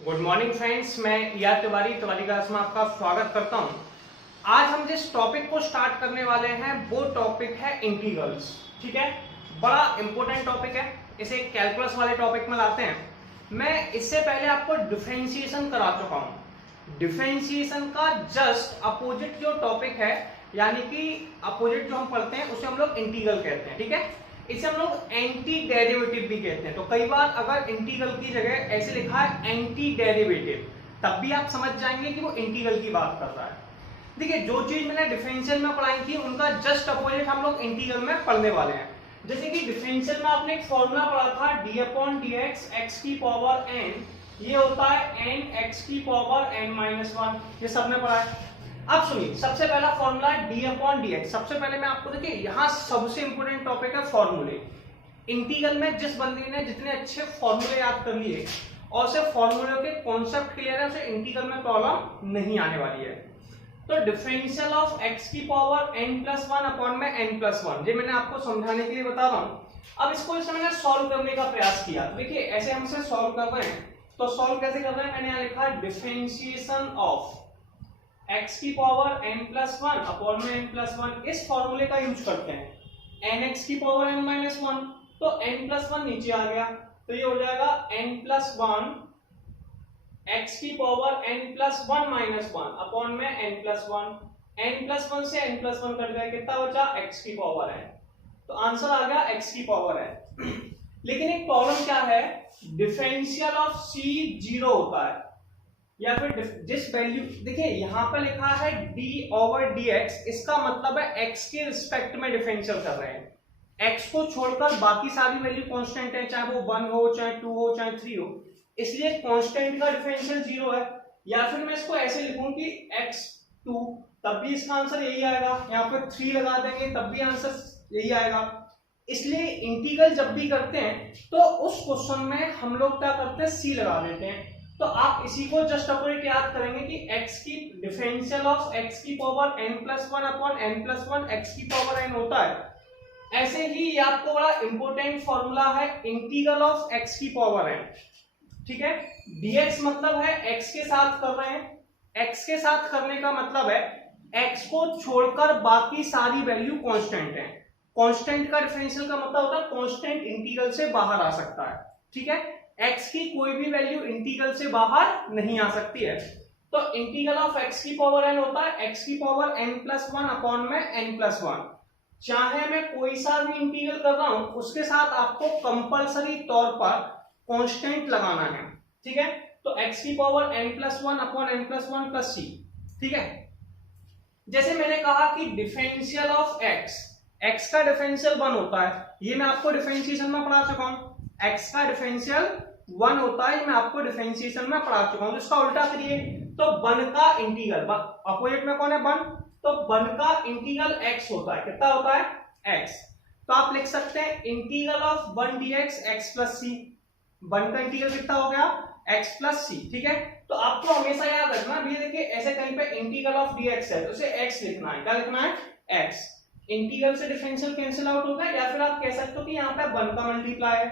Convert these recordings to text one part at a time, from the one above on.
Good morning friends, मैं ER Tiwari class में आपका स्वागत करता हूं। आज हम जिस टॉपिक को स्टार्ट करने वाले हैं वो टॉपिक है इंटीग्रल्स। ठीक है, बड़ा इंपॉर्टेंट टॉपिक है। इसे कैलकुलस वाले टॉपिक में लाते हैं। मैं इससे पहले आपको डिफरेंशिएशन करा चुका हूं। डिफरेंशिएशन का जस्ट अपोजिट जो टॉपिक है, यानी कि अपोजिट जो हम पढ़ते हैं उसे हम लोग इंटीग्रल कहते हैं। ठीक है, इसे हम लोग एंटी डेरिवेटिव भी कहते हैं। तो कई बार अगर इंटीग्रल की जगह ऐसे लिखा है एंटी डेरिवेटिव, तब भी आप समझ जाएंगे कि वो इंटीग्रल की बात कर रहा है। देखिए, जो चीज मैंने डिफरेंशियल में पढ़ाई थी उनका जस्ट अपोजिट हम लोग इंटीग्रल में पढ़ने वाले हैं। जैसे कि डिफरेंशियल में आपने एक फॉर्मूला पढ़ा था D upon D x x की पावर एन, ये होता है एन एक्स की पावर एन माइनस वन। ये सबने पढ़ा है। अब सुनिए, सबसे पहला फॉर्मूला है डी अपॉन डी एक्स। सबसे पहले मैं आपको देखिए, यहाँ सबसे इंपोर्टेंट टॉपिक है फॉर्मूले। इंटीग्रल में जिस बंदे ने जितने अच्छे फॉर्मूले याद कर लिए और उसे फॉर्मूले के कॉन्सेप्ट क्लियर है, उसे इंटीग्रल में प्रॉब्लम नहीं आने वाली है। तो डिफरेंशियल ऑफ एक्स की power n plus one upon में एन प्लस वन, ये मैंने आपको समझाने के लिए बता रहा हूँ। अब इसको इसे मैंने सॉल्व करने का प्रयास किया। तो देखिए, ऐसे हम इसे सॉल्व कर रहे हैं। तो सॉल्व कैसे कर रहे हैं, मैंने यहाँ लिखा डिफरेंशिएशन ऑफ x की power n plus one upon में n प्लस वन। इस फॉर्मूले का यूज करते हैं n x की पावर n माइनस वन। तो n प्लस वन नीचे आ गया, तो ये हो जाएगा n प्लस वन x की power n plus one minus one upon में n plus one. n plus one से n प्लस वन कट गया, कितना बचा x की पावर है। तो आंसर आ गया x की पावर है। लेकिन एक प्रॉब्लम क्या है, डिफरेंशियल ऑफ c जीरो होता है, या फिर जिस वैल्यू, देखिए यहां पर लिखा है d ओवर dx, इसका मतलब है x के रिस्पेक्ट में डिफरेंशियल कर रहे हैं। x को छोड़कर बाकी सारी वैल्यू कांस्टेंट है, चाहे वो 1 हो, चाहे 2 हो, चाहे 3 हो, इसलिए कांस्टेंट का डिफरेंशियल 0 है। या फिर मैं इसको ऐसे लिखूं कि x2, तब भी इसका आंसर यही आएगा। यहाँ पर 3 लगा देंगे तब भी आंसर यही आएगा। इसलिए इंटीग्रल जब भी करते हैं तो उस क्वेश्चन में हम लोग क्या करते हैं, c लगा देते हैं। तो आप इसी को जस्ट अपोजिट याद करेंगे कि x की डिफरेंशियल ऑफ x की power n plus one upon n plus one x की पावर n होता है। ऐसे ही ये आपको बड़ा इंपॉर्टेंट फॉर्मूला है इंटीग्रल ऑफ x की पावर n। ठीक है, dx मतलब है x के साथ कर रहे हैं। x के साथ करने का मतलब है x को छोड़कर बाकी सारी वैल्यू कांस्टेंट है। कांस्टेंट का डिफरेंशियल का मतलब होता है कांस्टेंट इंटीग्रल से बाहर आ सकता है। ठीक है, x की कोई भी वैल्यू इंटीग्रल से बाहर नहीं आ सकती है। तो इंटीग्रल ऑफ x की पावर n होता है x की power n plus one upon में n प्लस वन। चाहे मैं कोई सा भी इंटीग्रल कर रहा हूं, उसके साथ आपको कंपलसरी तौर पर कांस्टेंट लगाना है। ठीक है, तो x की power n plus one upon n plus one plus c। ठीक है, जैसे मैंने कहा कि डिफरेंशियल ऑफ x का डिफरेंशियल 1 होता है, ये मैं आपको डिफरेंशिएशन में पढ़ा चुका हूं। x का डिफरेंशियल 1 होता है, मैं आपको डिफरेंशिएशन में पढ़ा चुका हूं। इसका उल्टा करिए तो 1 का इंटीग्रल, अपोजिट में कौन है 1, तो 1 का इंटीग्रल x होता है। कितना होता है, x। तो आप लिख सकते हैं integral of 1 dx x plus C. 1 का इंटीग्रल कितना हो गया, x प्लस सी। ठीक है, तो आपको हमेशा याद रखना, ये देखिए ऐसे कहीं पे इंटीग्रल ऑफ dx है तो उसे x लिखना है। क्या लिखना है, x। इंटीग्रल से डिफरेंशियल कैंसिल आउट होगा, या फिर आप कह सकते हो कि यहाँ पे 1 का मल्टीप्लाई है,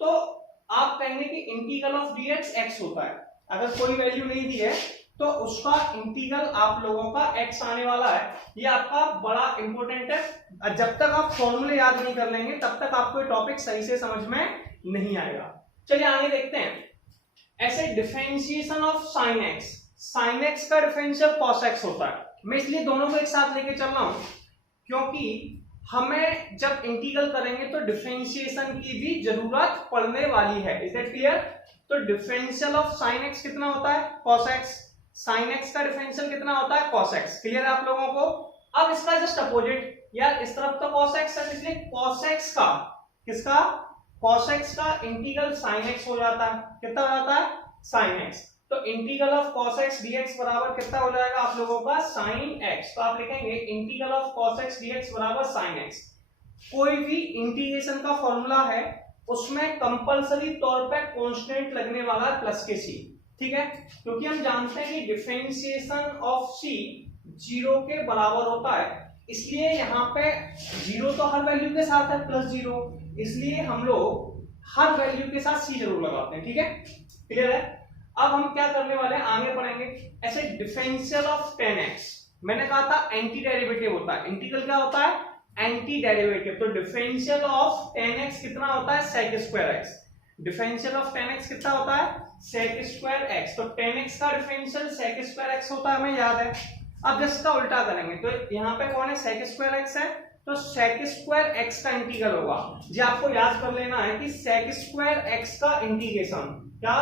तो आप कहेंगे कि इंटीग्रल ऑफ dx x होता है। अगर कोई वैल्यू नहीं दी है तो उसका इंटीग्रल आप लोगों का x आने वाला है। ये आपका बड़ा इंपॉर्टेंट है। जब तक आप फॉर्मूले याद नहीं कर लेंगे तब तक आपको ये टॉपिक सही से समझ में नहीं आएगा। चलिए आगे देखते हैं। ऐसे differentiation of sine x, sine x का डिफरेंशियल cos x होता है। मैं इसलिए दोनों को एक साथ लेके चल रहा हूं क्योंकि हमें जब इंटीग्रल करेंगे तो डिफरेंशिएशन की भी जरूरत पड़ने वाली है। Is that clear? तो डिफरेंशियल ऑफ साइन x कितना होता है, cos x। साइन x का डिफरेंशियल कितना होता है, cos x। क्लियर है आप लोगों को? अब इसका जस्ट अपोजिट, यार इस तरफ तो cos x है, इसलिए cos x का, किसका, cos x का इंटीग्रल sin x हो जाता है। कितना हो जाता है, sin x। तो integral of cos x dx बराबर कितना हो जाएगा आप लोगों का, sin x। तो आप लिखेंगे integral of cos x dx बराबर sin x। कोई भी इंटीग्रेशन का फॉर्मूला है उसमें कंपलसरी तौर पे कांस्टेंट लगने वाला है प्लस के c। ठीक है, क्योंकि हम जानते हैं कि डिफरेंशिएशन ऑफ c 0 के बराबर होता है, इसलिए यहाँ पे 0 तो हर वैल्यू के साथ है प्लस 0, इसलिए हम लोग हर वैल्यू के साथ c जरूर लगाते हैं। ठीक है, क्लियर है? अब हम क्या करने वाले हैं, आगे पढ़ेंगे। ऐसे डिफरेंशियल ऑफ 10x, मैंने कहा था एंटी डेरिवेटिव होता है। इंटीग्रल क्या होता है, एंटी डेरिवेटिव। तो डिफरेंशियल ऑफ 10x कितना होता है, sec square x। Differential of 10x कितना होता है, sec स्क्वायर x। तो 10x का डिफरेंशियल sec स्क्वायर x होता है, हमें याद है। अब जिसका उल्टा करेंगे तो यहाँ पे कौन है, sec स्क्वायर x है, तो sec स्क्वायर x का इंटीग्रल होगा। जी आपको याद कर लेना है कि sec स्क्वायर x का इंटीग्रेशन क्या,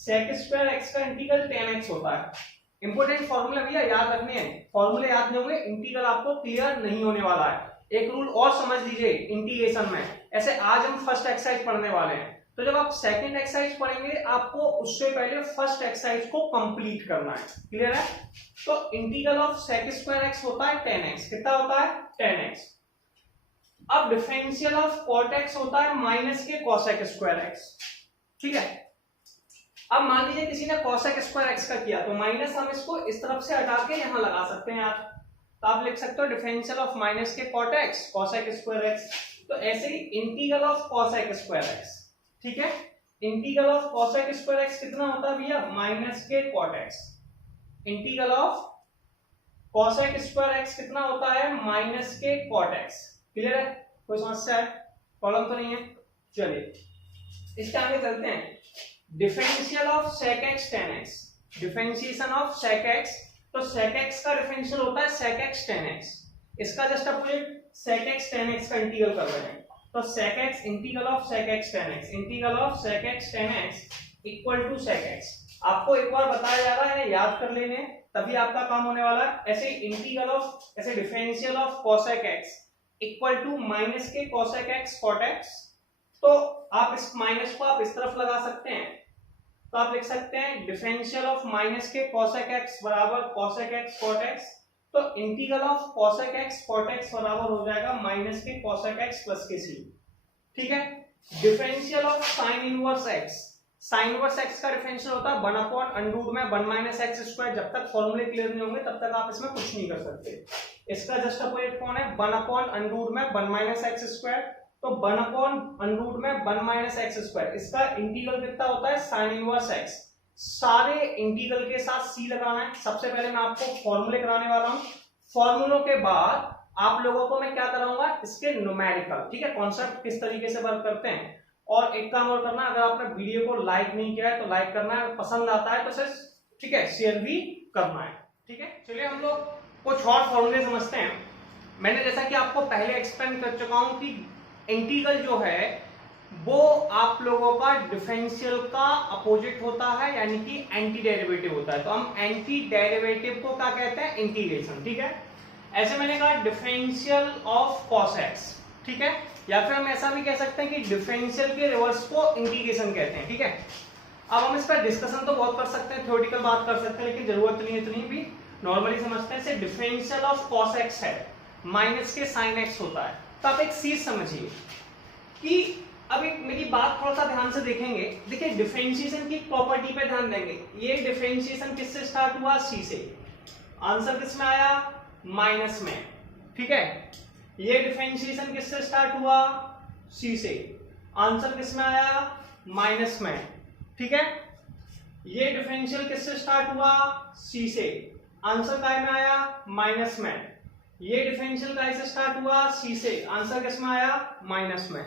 sec स्क्वायर x का इंटीग्रल 10x होता है। इंपोर्टेंट फॉर्मूला भैया याद रखने हैं, फॉर्मूले याद नहीं होंगे इंटीग्रल आपको क्लियर नहीं होने वाला है। एक रूल और समझ लीजिए इंटीग्रेशन में, ऐसे आज हम फर्स्ट एक्सरसाइज पढ़ने वाले हैं, तो जब आप सेकंड एक्सरसाइज पढ़ेंगे आपको उससे पहले फर्स्ट एक्सरसाइज को कंप्लीट करना है, क्लियर है। तो integral of sec square x होता है 10x, कितना होता है 10x। अब डिफरेंशियल ऑफ cot x होता है माइनस के cosec स्क्वायर x, ठीक है। अब मान लीजिए किसी ने cosec स्क्वायर x का किया, तो माइनस हम इसको इस तरफ से हटा के यहां लगा सकते हैं आप, तो आप लिख सकते हो डिफरेंशियल ऑफ माइनस के cot x cosec square x। तो ऐसे ही integral of cosec square x, ठीक है। Integral of cosec square x कितना होता है भैया, माइनस के cot x। Integral of cosec square x कितना होता है, माइनस के cot x। क्लियर है, कोई समस्या है, प्रॉब्लम तो नहीं है। चलिए इसके आगे चलते हैं। Differential of sec x tan x, differentiation of sec x, तो sec x का डिफरेंशियल होता है sec x tan x। इसका just opposite sec x tan x का इंटीग्रल कर रहे हैं, तो sec x integral of sec x tan x, integral of sec x tan x equal to sec x। आपको एक बार बताया जा रहा है, याद कर लेने, तभी आपका काम होने वाला है। ऐसे इंटीग्रल ऑफ, ऐसे differential of cosec x equal to minus के cosec x cot x, तो आप इस माइनस को आप इस तरफ लगा सकते हैं, तो आप लिख सकते हैं डिफरेंशियल ऑफ माइनस के cosec x बराबर cosec x cot x। तो integral of cosec x cot x बराबर हो जाएगा माइनस के cosec x प्लस के c, ठीक है। Differential of sine inverse x, sine inverse x का डिफरेंशियल होता है 1 अपॉन अंडर में 1 माइनस एक्स स्क्वायर। जब तक फॉर्मूले क्लियर नहीं होंगे तब तक आप इसमें कुछ नहीं कर सकते। इसका जस्ट अपोजिट कौन है, 1 अपॉन अंडर में 1 माइनस एक्स स्क्वायर, तो 1 अपॉन अंडर में 1 माइनस एक्स स्क्वायर। इसका इंटीग्रल कितना होता है, साइन इनवर्स x। सारे इंटीग्रल के साथ c लगाना है। सबसे पहले मैं आपको फॉर्मूले कराने वाला हूं, फॉर्मूलों के बाद आप लोगों को मैं क्या कराऊंगा, इसके न्यूमेरिकल, ठीक है, कॉन्सेप्ट किस तरीके से वर्क करते हैं। और एक काम और करना, अगर आपने वीडियो को लाइक नहीं किया है तो लाइक करना है, पसंद आता है तो सिर्फ, ठीक है, शेयर भी करना है, ठीक है। चलिए हम लोग कुछ और फॉर्मूले समझते हैं। मैंने जैसा कि आपको पहले एक्सप्लेन कर चुका हूं कि इंटीग्रल जो है वो आप लोगों का डिफरेंशियल का अपोजिट होता है, यानी कि एंटी डेरिवेटिव होता है। तो हम एंटी डेरिवेटिव को क्या कहते हैं, इंटीग्रेशन, ठीक है। ऐसे मैंने कहा डिफरेंशियल ऑफ cos x, ठीक है, या फिर हम ऐसा भी कह सकते हैं कि डिफरेंशियल के रिवर्स को इंटीग्रेशन कहते हैं, ठीक है। अब हम इस पर डिस्कशन तो बहुत कर सकते हैं, थ्योरेटिकल बात कर सकते हैं, लेकिन जरूरत नहीं है इतनी भी, नॉर्मली समझते हैं। जैसे डिफरेंशियल ऑफ cos x है, माइनस के sin x होता है। तो आप एक चीज समझिए कि अभी मेरी बात थोड़ा सा ध्यान से देखेंगे। देखिए डिफरेंशिएशन की प्रॉपर्टी पे ध्यान देंगे। ये डिफरेंशिएशन किससे स्टार्ट हुआ, c से। आंसर किस में आया, माइनस में, ठीक है। ये डिफरेंशिएशन किससे स्टार्ट हुआ, c से। आंसर किस में आया, माइनस में, ठीक है। ये डिफरेंशियल किससे स्टार्ट हुआ, c से। आंसर काय में आया, माइनस में। ये डिफरेंशियल काय से स्टार्ट हुआ, c से। आंसर किस में आया, माइनस में।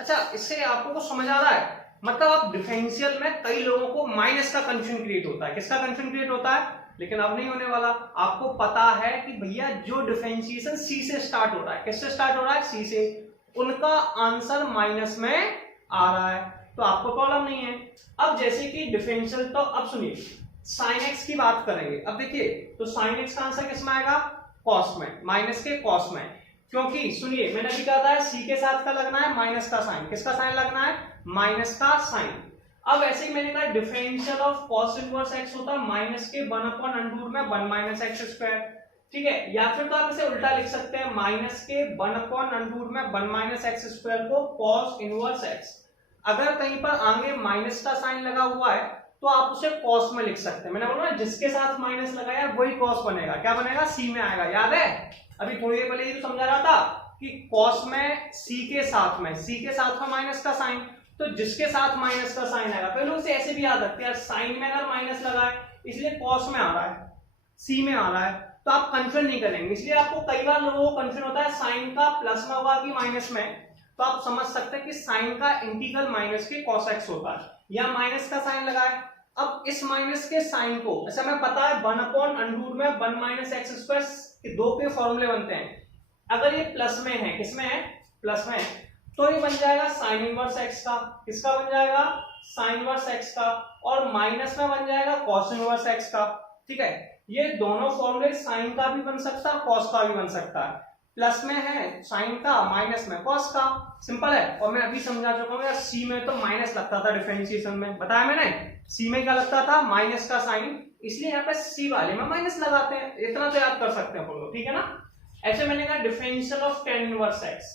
अच्छा, इससे आपको कुछ समझ आ रहा है, मतलब आप डिफरेंशियल में कई लोगों को माइनस का कंफ्यूजन क्रिएट होता है। किसका कंफ्यूजन क्रिएट होता है, लेकिन अब नहीं होने वाला। आपको पता है कि भैया जो डिफरेंशिएशन c से स्टार्ट हो रहा है, किससे स्टार्ट हो रहा है, c से, उनका आंसर माइनस में आ रहा है, तो आपको प्रॉब्लम नहीं है। अब जैसे कि डिफरेंशियल, तो अब सुनिए sin x की बात करेंगे। अब देखिए तो sin x का आंसर किस में आएगा, cos में, माइनस के cos में, क्योंकि सुनिए मैंने अभी कहा था c के साथ का लगना है माइनस का साइन। किसका साइन लगना है, माइनस का साइन। अब ऐसे ही मैंने कहा differential of cos inverse x होता है माइनस के 1 अपॉन अंडर में 1 माइनस एक्स स्क्वायर, ठीक है। या फिर तो आप इसे उल्टा लिख सकते हैं, माइनस के 1 अपॉन अंडर में 1 माइनस एक्स स्क्वायर को cos इनवर्स x। अगर कहीं पर आगे माइनस का साइन लगा हुआ है तो आप उसे cos में लिख सकते हैं। मैंने बोला जिसके साथ माइनस लगाया वही cos बनेगा, क्या बनेगा, c में आएगा। याद है, अभी थोड़ी देर पहले ये तो समझा रहा था कि cos में c के साथ में माइनस का साइन, तो जिसके साथ माइनस का साइन आएगा, कई लोग से ऐसे भी याद रखते हैं साइन में अगर माइनस लगा है इसलिए कॉस में आ रहा है, सी में आ रहा है, तो आप कंफ्यूजन नहीं करेंगे। इसलिए आपको कई बार लोगों को कंफ्यूजन होता है साइन का प्लस में होगा कि माइनस में, तो आप समझ सकते हैं कि साइन का इंटीग्रल माइनस के cos x होता है, या माइनस का साइन लगा है। अब इस माइनस के साइन को ऐसा हमें पता है 1/√में 1 माइनस एक्स स्क्वायर दो के फॉर्मूले बनते हैं। अगर ये प्लस में है, किसमें है, प्लस में है, तो ये बन जाएगा साइन इनवर्स एक्स का, किसका बन जाएगा, साइन इनवर्स एक्स का, और माइनस में बन जाएगा कॉस इनवर्स एक्स का। ठीक है, ये दोनों फॉर्मूले साइन का भी बन सकता है, कॉस का भी बन सकता है। प्लस में है साइन का, माइनस में कॉस का, सिंपल है। और मैं अभी समझा चुका हूँ, सी में तो माइनस लगता था डिफरेंशिएशन में, बताया मैंने, सी में क्या लगता था, माइनस का साइन, इसलिए यहाँ पे सी वाले में माइनस लगाते हैं। इतना तो याद कर सकते हैं लोग, ठीक है ना। ऐसे मैंने कहा differential of tan inverse x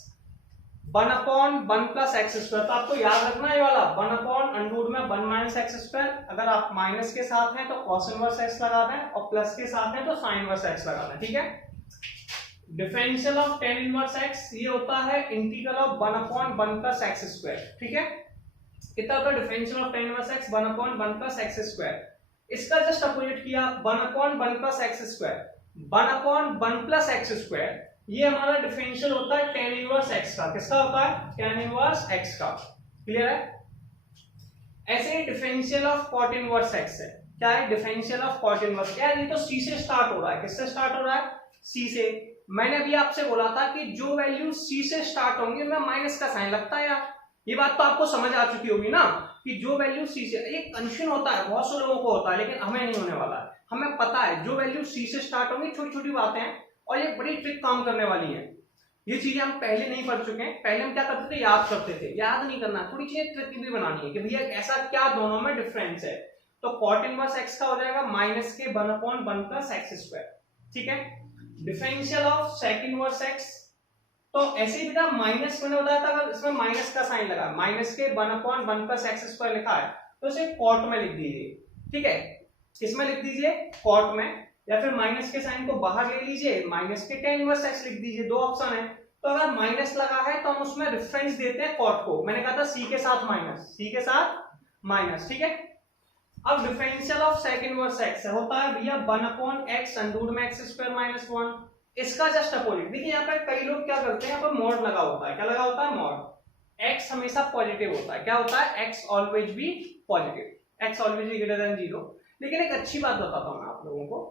1/1 plus x square, तो आपको याद रखना ये वाला 1/√में 1 माइनस एक्स स्क्वायर, अगर आप माइनस के साथ हैं तो cos इनवर्स x लगा दें, और प्लस के साथ हैं तो sin इनवर्स x लगा दें। ठीक है, differential of tan inverse x ये होता है integral of 1/1 plus x square. ठीक है, कितना होता है differential of tan inverse x 1/1 plus x square. इसका जस्ट अपोजिट किया 1/1 plus x square, 1/1 plus x square, ये हमारा डिफरेंशियल होता है tan इनवर्स x का, किसका होता है, tan इनवर्स x का। क्लियर है। ऐसे ही differential of cot inverse x है, क्या है, डिफरेंशियल ऑफ cot इनवर्स। यार ये तो c से स्टार्ट हो रहा है, किससे स्टार्ट हो रहा है, c से। मैंने अभी आपसे बोला था कि जो वैल्यू c से स्टार्ट होंगे उनमें माइनस का साइन लगता है यार, ये बात तो आपको समझ आ चुकी होगी ना, कि जो वैल्यू c से, ये कंफ्यूजन होता है बहुत से लोगों को होता है, लेकिन हमें नहीं होने वाला है। हमें पता है जो वैल्यू c से स्टार्ट होंगी, छोटी छोटी बातें हैं, और ये बड़ी ट्रिक काम करने वाली है। ये चीजें हम पहले नहीं पढ़ चुके हैं, पहले हम क्या करते थे, याद करते थे, याद नहीं करना, थोड़ी चीजें ट्रिक भी बनानी है कि भैया ऐसा क्या दोनों में डिफरेंस है। तो cot इनवर्स x का हो जाएगा माइनस के 1/1 प्लस एक्स स्क्वायर। ठीक है, differential of sec inverse x, तो ऐसे ही बेटा माइनस मैंने बताया था, अगर इसमें माइनस का साइन लगा, माइनस के 1/1 प्लस एक्स स्क्वायर लिखा है, तो इसे कॉट में लिख दीजिए। ठीक है, किसमें लिख दीजिए, कॉट में, या फिर माइनस के साइन को बाहर ले लीजिए, माइनस के tan इनवर्स x लिख दीजिए, दो ऑप्शन है। तो अगर माइनस लगा है तो हम उसमें रेफरेंस देते हैं कॉट को, मैंने कहा था c के साथ माइनस, c के साथ माइनस। ठीक है, अब differential of sec inverse x होता है भैया 1/x अंडर में x स्क्वायर माइनस 1, इसका जस्ट अपोजिट। देखिए यहाँ पे कई लोग क्या करते हैं, यहाँ पर मॉड लगा होता है, क्या लगा होता है, मॉड। x हमेशा पॉजिटिव होता है, क्या होता है, x always be positive, x always be greater than 0। लेकिन एक अच्छी बात बताता हूँ मैं आप लोगों को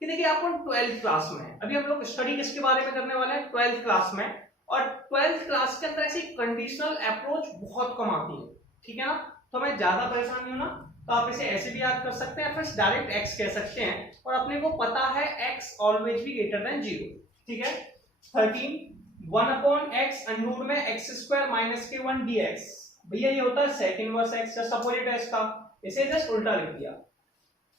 कि देखिए आपको 12th क्लास में, अभी हम लोग स्टडी किसके बारे में करने वाले हैं, 12th क्लास में, और 12th क्लास के अंदर ऐसी कंडीशनल अप्रोच बहुत कम आती है। ठीक है ना, तो मैं ज्यादा परेशान नहीं होना, तो आप इसे ऐसे भी याद कर सकते हैं, फिर डायरेक्ट x कह सकते हैं, और अपने को पता है x ऑलवेज भी ग्रेटर देन 0। ठीक है, 13 1/x अंडर में x स्क्वायर माइनस के 1 dx, भैया ये होता है sec inverse x, just opposite है इसका, इसे जस्ट उल्टा लिख दिया।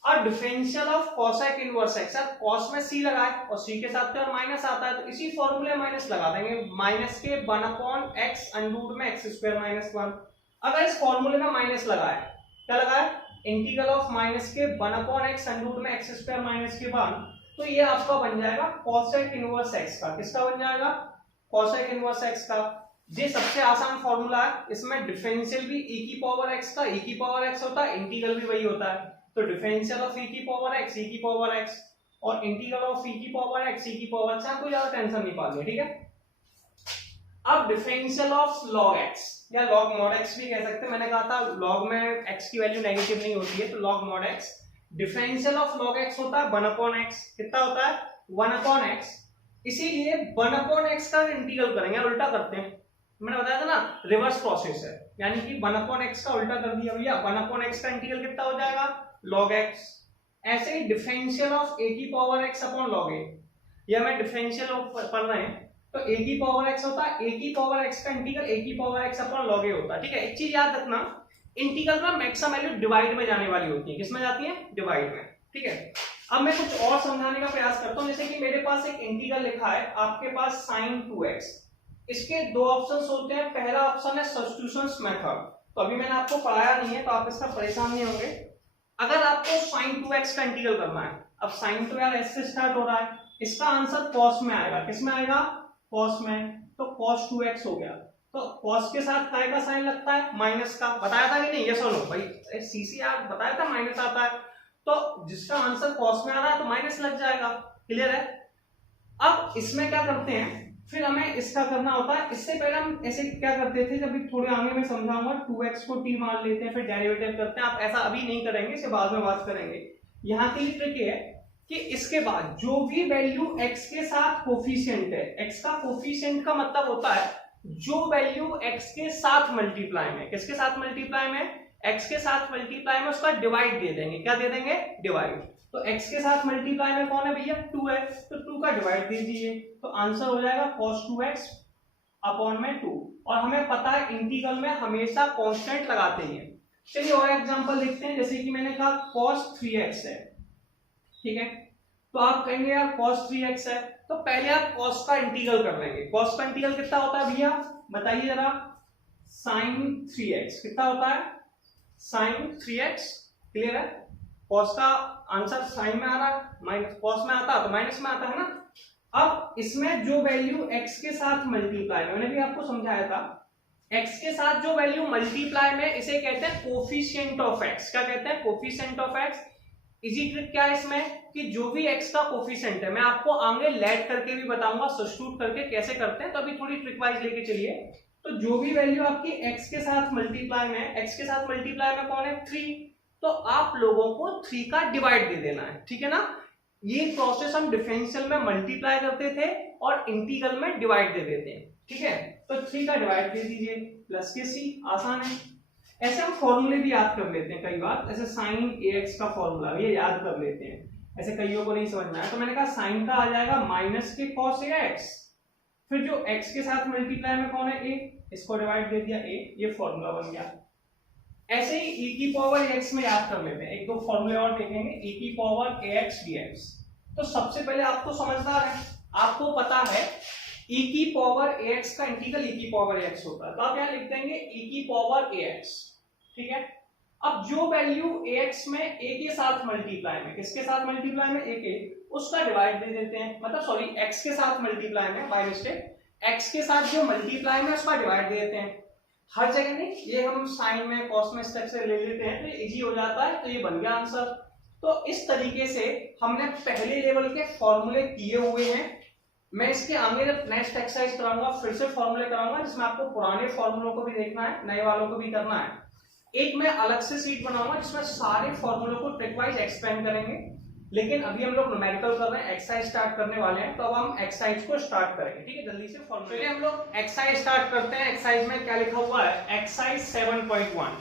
और differential of cosec inverse x, cos में c लगा है और c के साथ तो माइनस आता है, तो इसी फॉर्मूले माइनस लगा देंगे, माइनस के 1/x अंडर में x स्क्वायर माइनस 1। अगर इस फॉर्मूले में माइनस लगा है, क्या लगा है, इंटीग्रल ऑफ माइनस के 1/x अंडर में x स्क्वायर माइनस के 1, तो ये आपका बन जाएगा कोसेक इनवर्स x का, किसका बन जाएगा, कोसेक इनवर्स x का। ये सबसे आसान फॉर्मूला है, इसमें डिफरेंशियल भी e की पावर x का, e की पावर x होता है, इंटीग्रल भी वही होता है, तो डिफरेंशियल ऑफ e की पावर x, e की पावर x, और इंटीग्रल ऑफ e की पावर x, e की पावर x, आपको ज्यादा टेंशन नहीं पालनी। ठीक है, अब डिफरेंशियल ऑफ log x या log mod x भी कह सकते हैं, मैंने कहा था log में x की वैल्यू नेगेटिव नहीं होती है, तो log mod x, differential of log x होता है 1/x, कितना होता है, 1/x, इसीलिए 1/x का इंटीग्रल करेंगे, उल्टा करते हैं, मैंने बताया था ना रिवर्स प्रोसेस है, यानी कि 1/x का उल्टा कर दिया भैया, 1/x का इंटीग्रल कितना हो जाएगा, log x। ऐसे ही डिफरेंशियल ऑफ a की power x upon log a, ये हमें डिफरेंशियल पढ़ रहे हैं, तो a की पावर x होता है, a की पावर x का इंटीग्रल a की power x upon log a होता है। ठीक है, एक चीज याद रखना, इंटीग्रल में मैक्सिमम वैल्यू डिवाइड में जाने वाली होती है, किसमें जाती है, डिवाइड में। ठीक है, अब मैं कुछ और समझाने का प्रयास करता हूं, जैसे कि मेरे पास एक इंटीग्रल लिखा है, आपके पास sin 2x, इसके दो ऑप्शंस होते हैं, पहला ऑप्शन है सब्स्टिट्यूशंस मेथड, तो अभी मैंने आपको पढ़ाया नहीं है तो आप इसका परेशान नहीं होंगे। अगर आपको sin 2x का इंटीग्रल करना है, अब sin 2 यार s से स्टार्ट हो रहा है, इसका आंसर cos में आएगा, किस में आएगा, cos में, तो cos 2x हो गया। तो कॉस के साथ काय का साइन लगता है, माइनस का। बताया था कि नहीं, ये सुनो भाई, सीसीआर बताया था माइनस आता है, तो जिसका आंसर कॉस में आ रहा है तो माइनस लग जाएगा। क्लियर है। अब इसमें क्या करते हैं, फिर हमें इसका करना होता है। इससे पहले हम ऐसे क्या करते थे, जब थोड़े आगे में समझाऊंगा, 2x को t मान लेते हैं, फिर डेरिवेटिव करते हैं। आप ऐसा अभी नहीं करेंगे, इसे बाद में बात करेंगे। यहाँ के लिए ट्रिक ये है कि इसके बाद जो भी वैल्यू x के साथ कोफिशिएंट है, x का कोफिशिएंट का मतलब होता है जो वैल्यू x के साथ मल्टीप्लाई में, किसके साथ मल्टीप्लाई में, x के साथ मल्टीप्लाई में, उसका डिवाइड दे देंगे। क्या दे देंगे, डिवाइड। तो x के साथ मल्टीप्लाई में कौन है भैया, 2 है, तो 2 का डिवाइड दे दीजिए, तो आंसर हो जाएगा cos 2x अपॉन में 2। और हमें पता है इंटीग्रल में हमेशा कांस्टेंट लगाते हैं। चलिए और एग्जांपल देखते हैं, जैसे कि मैंने कहा cos 3x है, ठीक है, तो आप कहेंगे यार cos 3x है, तो पहले आप cos का इंटीग्रल कर लेंगे। cos का इंटीग्रल कितना होता है भैया, बताइए जरा, sin 3x कितना होता है, sin 3x। क्लियर है। cos का आंसर साइन में आ रहा है, माइनस cos में आता है तो माइनस में आता है ना। अब इसमें जो वैल्यू x के साथ मल्टीप्लाई, मैंने भी आपको समझाया था, x के साथ जो वैल्यू मल्टीप्लाई में, इसे कहते हैं कोफिशिएंट ऑफ x। क्या कहते हैं, coefficient of x। Easy trick क्या है इसमें कि जो भी x का कोफिशिएंट है, मैं आपको आगे लेट करके भी बताऊंगा, सब्स्टिट्यूट करके कैसे करते हैं, तो अभी थोड़ी ट्रिक वाइज लेके चलिए। तो जो भी वैल्यू आपकी x के साथ मल्टीप्लाई में, x के साथ मल्टीप्लाई में कौन है, 3, तो आप लोगों को 3 का डिवाइड दे देना है, ठीक है ना। ये प्रोसेस हम डिफरेंशियल में मल्टीप्लाई करते थे और इंटीग्रल में डिवाइड दे देते हैं, ठीक है। तो 3 का डिवाइड दे दीजिए, प्लस के c, आसान है। ऐसे हम फॉर्मूले भी याद कर लेते हैं कई बार, ऐसे sin ax का फॉर्मूला ये याद कर लेते हैं, ऐसे कईयों को नहीं समझना है। तो मैंने कहा sin का आ जाएगा माइनस के cos ax, फिर जो x के साथ मल्टीप्लाई में कौन है, a, इसको डिवाइड दे दिया a, ये फॉर्मूला बन गया। ऐसे ही e की पावर ax में याद कर लेते हैं, एक दो फॉर्मूले और देखेंगे, e की पावर ax dx। तो सबसे पहले आपको समझदार है, आपको पता है e की पावर ax का इंटीग्रल e की पावर ax होता है, तो आप यहाँ लिख देंगे e की पावर ax, ठीक है। अब जो वैल्यू ax में a के साथ मल्टीप्लाई में, किसके साथ मल्टीप्लाई में, a के, उसका डिवाइड दे देते हैं, मतलब सॉरी x के साथ मल्टीप्लाई में, बाय मिस्टेक x के साथ जो मल्टीप्लाई में उसका डिवाइड दे देते हैं। हर जगह नहीं, ये हम साइन में कॉस में स्टेप से ले लेते हैं, तो इजी हो जाता है, तो ये बन गया आंसर। तो इस तरीके से हमने पहले लेवल के फॉर्मूले किए हुए हैं। मैं इसके आगे नेक्स्ट एक्सरसाइज कराऊंगा, फिर से फॉर्मूले कराऊंगा, जिसमें आपको पुराने फॉर्मूलों को भी देखना है, नए वालों को भी करना है। एक मैं अलग से सीट बनाऊंगा जिसमें सारे फॉर्मूलों को ट्रिक वाइज एक्सप्लेन करेंगे, लेकिन अभी हम लोग न्यूमेरिकल कर रहे हैं, एक्सरसाइज स्टार्ट करने वाले हैं, तो अब हम एक्सरसाइज को स्टार्ट करेंगे, ठीक है। जल्दी से फॉर्मूले हम लोग एक्सरसाइज स्टार्ट करते हैं। एक्सरसाइज में क्या लिखा हुआ है, exercise 7.1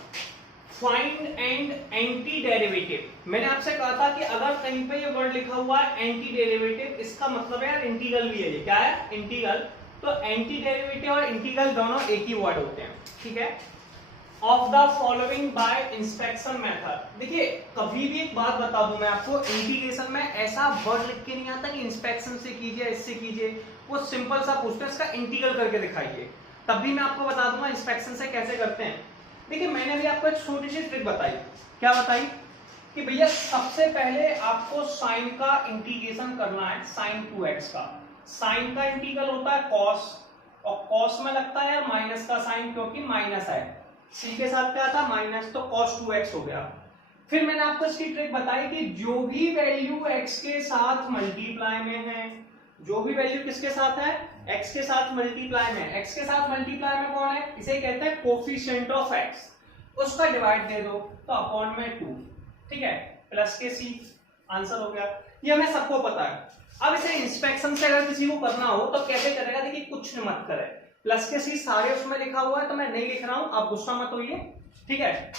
find and anti derivative. मैंने आपसे कहा था कि अगर कहीं पे ये वर्ड लिखा हुआ है एंटी डेरिवेटिव, इसका मतलब है यार इंटीग्रल भी है, ये क्या है, इंटीग्रल। तो एंटी डेरिवेटिव और इंटीग्रल दोनों एक ही वर्ड होते हैं, ठीक है। Of the following bye inspection method. देखिए कभी भी एक बात बता दूं मैं आपको, इंटीग्रेशन में ऐसा वर्ड लिख के नहीं आता कि इंस्पेक्शन से कीजिए, इससे कीजिए, वो सिंपल सा पूछते हैं इसका इंटीग्रल करके दिखाइए, तब भी मैं आपको बता दूंगा इंस्पेक्शन से कैसे करते हैं। देखिए मैंने भी आपको एक छोटी सी ट्रिक बताई, क्या बताई कि भैया सबसे पहले आपको साइन का इंटीग्रेशन करना है, साइन 2x का। साइन का इंटीग्रल होता है कॉस, और कॉस में लगता है माइनस का साइन, क्योंकि माइनस है, c के साथ क्या था, माइनस, तो cos 2x हो गया। फिर मैंने आपको इसकी ट्रिक बताई कि जो भी वैल्यू x के साथ मल्टीप्लाई में है, जो भी वैल्यू किसके साथ है, x के साथ मल्टीप्लाई में, x के साथ मल्टीप्लाई में कौन है, इसे कहते हैं कोफिशिएंट ऑफ x, उसका डिवाइड दे दो, तो अपॉन में 2, ठीक है, प्लस के c, आंसर हो गया। ये हमें सबको पता है। अब इसे इंस्पेक्शन से अगर किसी को करना हो तो कैसे करेगा, देखिए कुछ मत करे, प्लस के सी सारे उसमें लिखा हुआ है, तो मैं नहीं लिख रहा हूं, आप गुस्सा मत होइए, ठीक है।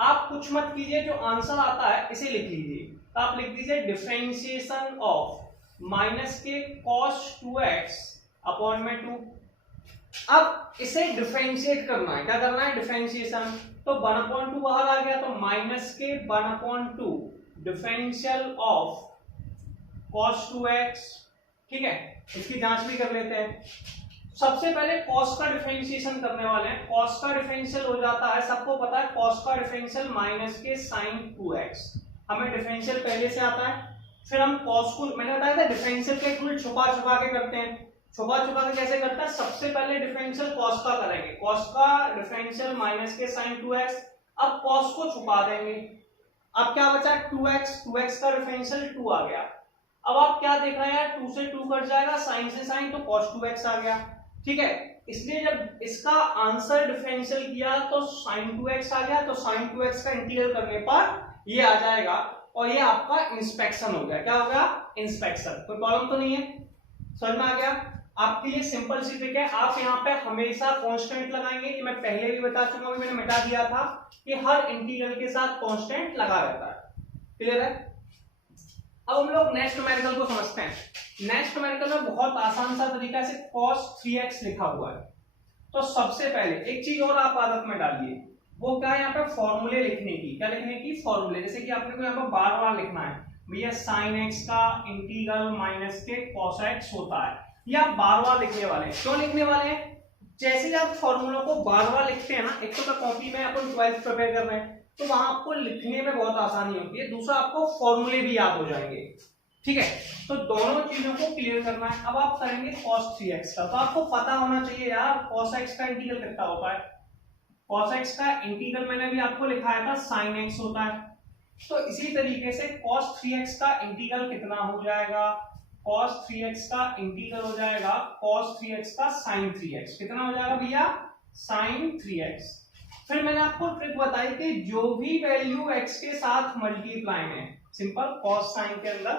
आप कुछ मत कीजिए, जो आंसर आता है इसे लिख लीजिए। तो आप लिख दीजिए डिफरेंशिएशन ऑफ माइनस के cos 2x अपॉन में 2। अब इसे डिफरेंशिएट करना है, क्या करना है, डिफरेंशिएशन। तो 1/2 बाहर आ गया, तो माइनस के 1/2 डिफरेंशियल ऑफ cos 2x, ठीक है। इसकी जांच भी कर लेते हैं। सबसे पहले cos का डिफरेंशिएशन करने वाले हैं। cos का डिफरेंशियल हो जाता है, सबको पता है cos का डिफरेंशियल माइनस के sin 2x, हमें डिफरेंशियल पहले से आता है। फिर हम cos को, मैंने बताया था डिफरेंशियल के रूल छुपा छुपा के करते हैं, छुपा छुपा के कैसे करता है, सबसे पहले डिफरेंशियल कॉस का करेंगे, कॉस का डिफरेंशियल माइनस के साइन 2x, अब कॉस को छुपा देंगे, अब क्या बचा 2x, 2x का डिफरेंशियल 2 आ गया। अब आप क्या देख रहे हैं, 2 से 2 कट जाएगा, साइन से साइन, तो cos 2x आ गया। ठीक है, इसलिए जब इसका आंसर डिफरेंशियल किया तो sin 2x आ गया, तो sin 2x का इंटीग्रल करने पर ये आ जाएगा और ये आपका इंस्पेक्शन हो गया। क्या हो गया, इंस्पेक्शन। कोई प्रॉब्लम तो नहीं है, समझ में आ गया। आपके लिए सिंपल सी ट्रिक है, आप यहाँ पे हमेशा कांस्टेंट लगाएंगे, ये मैं पहले भी बता चुका हूं, मैंने मिटा दिया था कि हर इंटीग्रल के साथ कांस्टेंट लगा रहता है। क्लियर है। अब हम लोग नेक्स्ट न्यूमेरिकल को समझते हैं। नेक्स्ट न्यूमेरिकल में बहुत आसान सा तरीका से cos 3x लिखा हुआ है। तो सबसे पहले एक चीज और आप आदत में डालिए, वो क्या है, यहाँ पे फॉर्मूले लिखने की। क्या लिखने की, फॉर्मूले। जैसे कि आपने को यहाँ पर बार बार लिखना है भैया sin x का इंटीग्रल माइनस के cos x होता है, ये आप बार बार लिखने वाले हैं। क्यों लिखने वाले हैं, जैसे आप फॉर्मूलों को बार बार लिखते हैं ना, एक तो कॉपी में अपन 12th प्रिपेयर कर रहे हैं तो वहां आपको लिखने में बहुत आसानी होती है, दूसरा आपको फॉर्मूले भी याद हो जाएंगे। ठीक है, तो दोनों चीजों को क्लियर करना है। अब आप करेंगे cos 3x का, तो आपको पता होना चाहिए यार cos x का इंटीग्रल कितना होता है। cos x का इंटीग्रल मैंने भी आपको लिखाया था sin x होता है, तो इसी तरीके से cos 3x का इंटीग्रल कितना हो जाएगा, cos 3x का इंटीग्रल हो जाएगा cos 3x का sin 3x। कितना हो जाएगा भैया, sin 3x। फिर मैंने आपको ट्रिक बताई कि जो भी वैल्यू x के साथ मल्टीप्लाई में, सिंपल cos साइन के अंदर,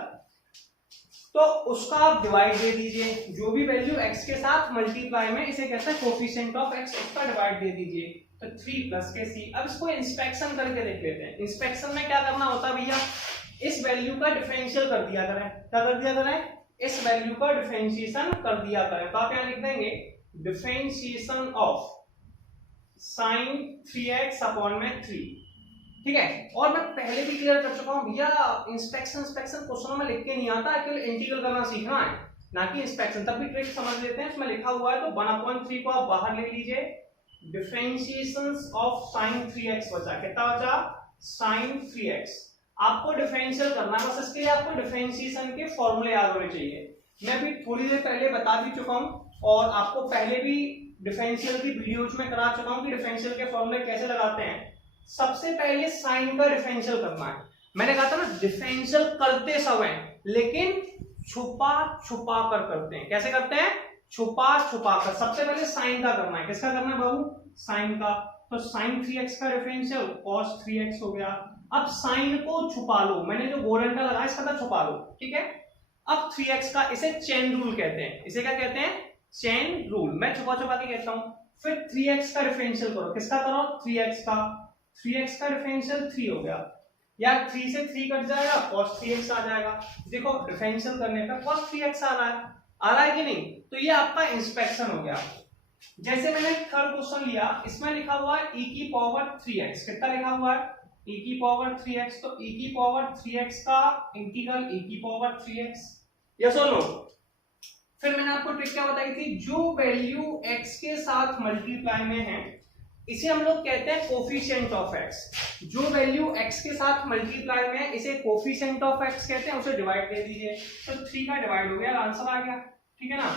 तो उसका आप डिवाइड दे दीजिए। जो भी वैल्यू x के साथ मल्टीप्लाई में, इसे कहते हैं कोफिशिएंट ऑफ x, उसका डिवाइड दे दीजिए, तो 3 प्लस के c। अब इसको इंस्पेक्शन करके देख लेते हैं। इंस्पेक्शन में क्या करना होता है भैया, इस वैल्यू का डिफरेंशियल कर दिया करें। क्या कर दिया करें, इस वैल्यू का डिफरेंशिएशन कर दिया करें। तो आप यहाँ लिख देंगे differentiation of sin 3x upon में 3। ठीक है, और मैं पहले भी क्लियर कर चुका हूं भैया, इंस्पेक्शन क्वेश्चनों में लिख के नहीं आता, केवल इंटीग्रल करना सीखना है, ना कि इंस्पेक्शन। तब भी ट्रिक समझ लेते हैं, इसमें लिखा हुआ है तो 1/3 को आप बाहर ले लीजिए, डिफरेंशिएशन ऑफ sin 3x बचा, कितना बचा, sin 3x। आपको डिफरेंशियल करना है, बस इसके लिए आपको डिफरेंशिएशन के फॉर्मूले याद होने चाहिए। मैं भी थोड़ी देर पहले बता भी चुका हूं और आपको पहले भी डिफरेंशियल की वीडियोज में करा चुका हूं कि डिफरेंशियल के फॉर्मूले कैसे लगाते हैं। सबसे पहले साइन का डिफरेंशियल करना है। मैंने कहा था ना, डिफरेंशियल करते समय लेकिन छुपा छुपा कर करते हैं। कैसे करते हैं, छुपा छुपा कर। सबसे पहले साइन का करना है। किसका करना है बाबू, साइन का। तो sin 3x का डिफरेंशियल cos 3x हो गया। अब साइन को छुपा लो, मैंने जो गोल्डन का लगाया इसका था छुपा लो। ठीक है, अब 3x का, इसे चेन रूल कहते हैं। इसे क्या कहते हैं, चेन रूल। मैं छुपा छुपा के कहता हूं। फिर 3x का डिफरेंशियल करो। किसका करो, 3x का। 3x का डिफरेंशियल 3 हो गया, या 3 से 3 कट जाएगा, cos 3x आ जाएगा। देखो डिफरेंशियल करने पर cos 3x आ रहा है कि नहीं। तो ये आपका इंस्पेक्शन हो गया। जैसे मैंने थर्ड क्वेश्चन लिया, इसमें लिखा हुआ है e की पावर 3x। कितना लिखा हुआ है, e की पावर 3x। तो e की पावर 3x का इंटीग्रल e की पावर 3x, यस और नो। फिर मैंने आपको ट्रिक क्या बताई थी, जो वैल्यू x के साथ मल्टीप्लाई में है इसे हम लोग कहते हैं कोफिशिएंट ऑफ x। जो वैल्यू x के साथ मल्टीप्लाई में है इसे कोफिशिएंट ऑफ x कहते हैं, उसे डिवाइड दे दीजिए। तो 3 का डिवाइड हो गया, आंसर आ गया। ठीक है ना,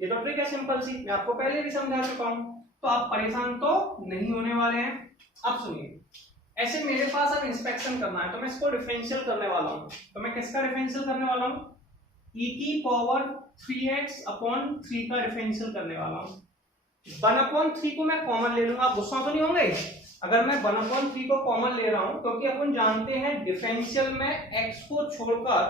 ये तो ट्रिक है सिंपल सी, मैं आपको पहले भी समझा चुका हूं, तो आप परेशान तो नहीं होने वाले हैं। अब सुनिए, ऐसे मेरे पास अब इंस्पेक्शन करना है तो मैं इसको डिफरेंशियल करने वाला हूं। तो मैं किसका डिफरेंशियल करने वाला हूं, e की पावर 3x अपॉन 3 का डिफरेंशियल करने वाला हूं। 1/3 को मैं कॉमन ले लूंगा। आप गुस्सा तो नहीं होंगे अगर मैं 1/3 को कॉमन ले रहा हूं, क्योंकि अपन जानते हैं डिफरेंशियल में x को छोड़कर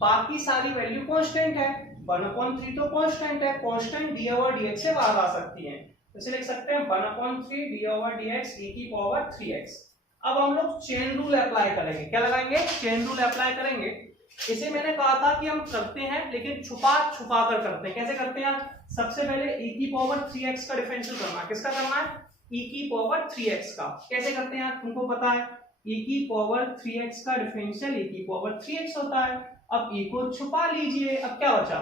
बाकी सारी वैल्यू कांस्टेंट है। 1/3 तो कांस्टेंट है, कांस्टेंट d ओवर dx से बाहर आ सकती है, तो इसे लिख सकते हैं 1/3 d ओवर dx e की पावर 3x। अब हम लोग चेन रूल अप्लाई करेंगे। क्या लगाएंगे, चेन रूल अप्लाई करेंगे। इसे मैंने कहा था कि हम करते हैं लेकिन छुपा छुपा कर करते हैं। कैसे करते हैं, सबसे पहले e की पावर 3x का डिफरेंशियल करना है। किसका करना है, e की पावर 3x का। कैसे करते हैं यार, तुमको पता है e की पावर 3x का डिफरेंशियल e की पावर 3x होता है। अब e को छुपा लीजिए, अब क्या बचा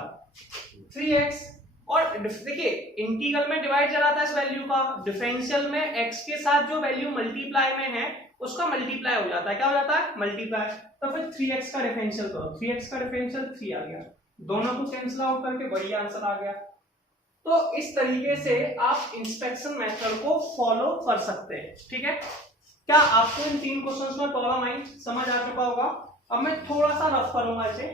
3x। और देखिए इंटीग्रल में डिवाइड चला था इस वैल्यू का, डिफरेंशियल में x के साथ जो वैल्यू मल्टीप्लाई में है उसका मल्टीप्लाई हो जाता है। क्या हो जाता है, मल्टीप्लाई। तो फिर 3x का डिफरेंशियल करो, 3x का डिफरेंशियल 3 आ गया। दोनों को कैंसिल आउट करके बढ़िया आंसर आ गया। तो इस तरीके से आप इंस्पेक्शन मेथड को फॉलो कर सकते हैं। ठीक है, क्या आपको इन 3 क्वेश्चंस में प्रॉब्लम आई, समझ आ चुका होगा? अब मैं थोड़ा सा रफ करूंगा इसे।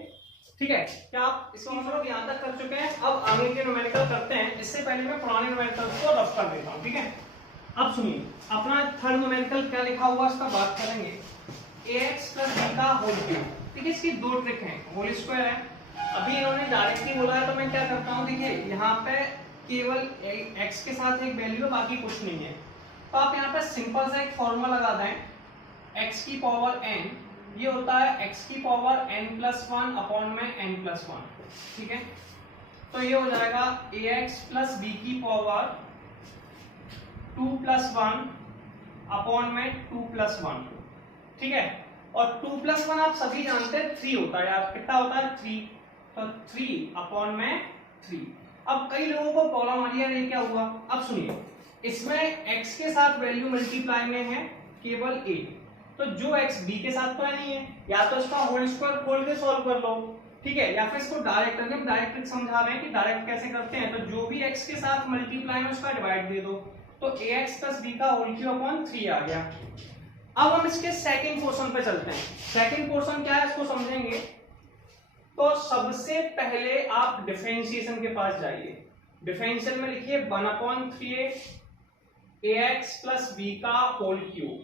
ठीक है, क्या आप इसको हम लोग यहाँ तक कर चुके हैं? अब आगे के न्यूमेरिकल करते हैं, इससे पहले मैं पुराने न्यूमेरिकल को रफ कर देता हूँ। ठीक है, अब सुनिए, अपना थर्ड न्यूमेरिकल क्या लिखा हुआ इसका बात करेंगे। ax प्लस b का होल क्यूब। ठीक है, इसकी 2 ट्रिक है, होल स्क्वायर है। अभी इन्होंने डायरेक्टली बोला है तो मैं क्या करता हूँ, देखिए यहाँ पे केवल x के साथ एक वैल्यू है, बाकी कुछ नहीं है। तो आप यहाँ पे सिंपल सा एक फॉर्मूला लगा दें, x की पावर n, ये होता है x की पावर n+1 अपॉन में n+1। ठीक है, तो ये हो जाएगा ax प्लस b की पावर 2+1 अपॉन में 2+1। ठीक है, और 2+1 आप सभी जानते हैं 3 होता है यार, कितना होता है 3, तो 3 अपॉन में 3। अब कई लोगों को प्रॉब्लम आ रही है, ये क्या हुआ? अब सुनिए, इसमें x के साथ वैल्यू मल्टीप्लाई में है केवल a, तो जो x b के साथ तो है नहीं है, या तो इसका होल स्क्वायर खोल के सॉल्व कर लो। ठीक है, या फिर इसको डायरेक्ट समझा रहे हैं कि डायरेक्ट कैसे करते हैं, तो जो भी x के साथ मल्टीप्लाई में उसका डिवाइड दे दो, तो ax प्लस b का होल क्यूब अपॉन 3 आ गया। अब हम इसके सेकंड पोर्शन पे चलते हैं। सेकंड पोर्शन क्या है इसको समझेंगे। तो सबसे पहले आप डिफरेंशिएशन के पास जाइए। डिफरेंशियल में लिखिए 1/3 ax प्लस b का होल क्यूब।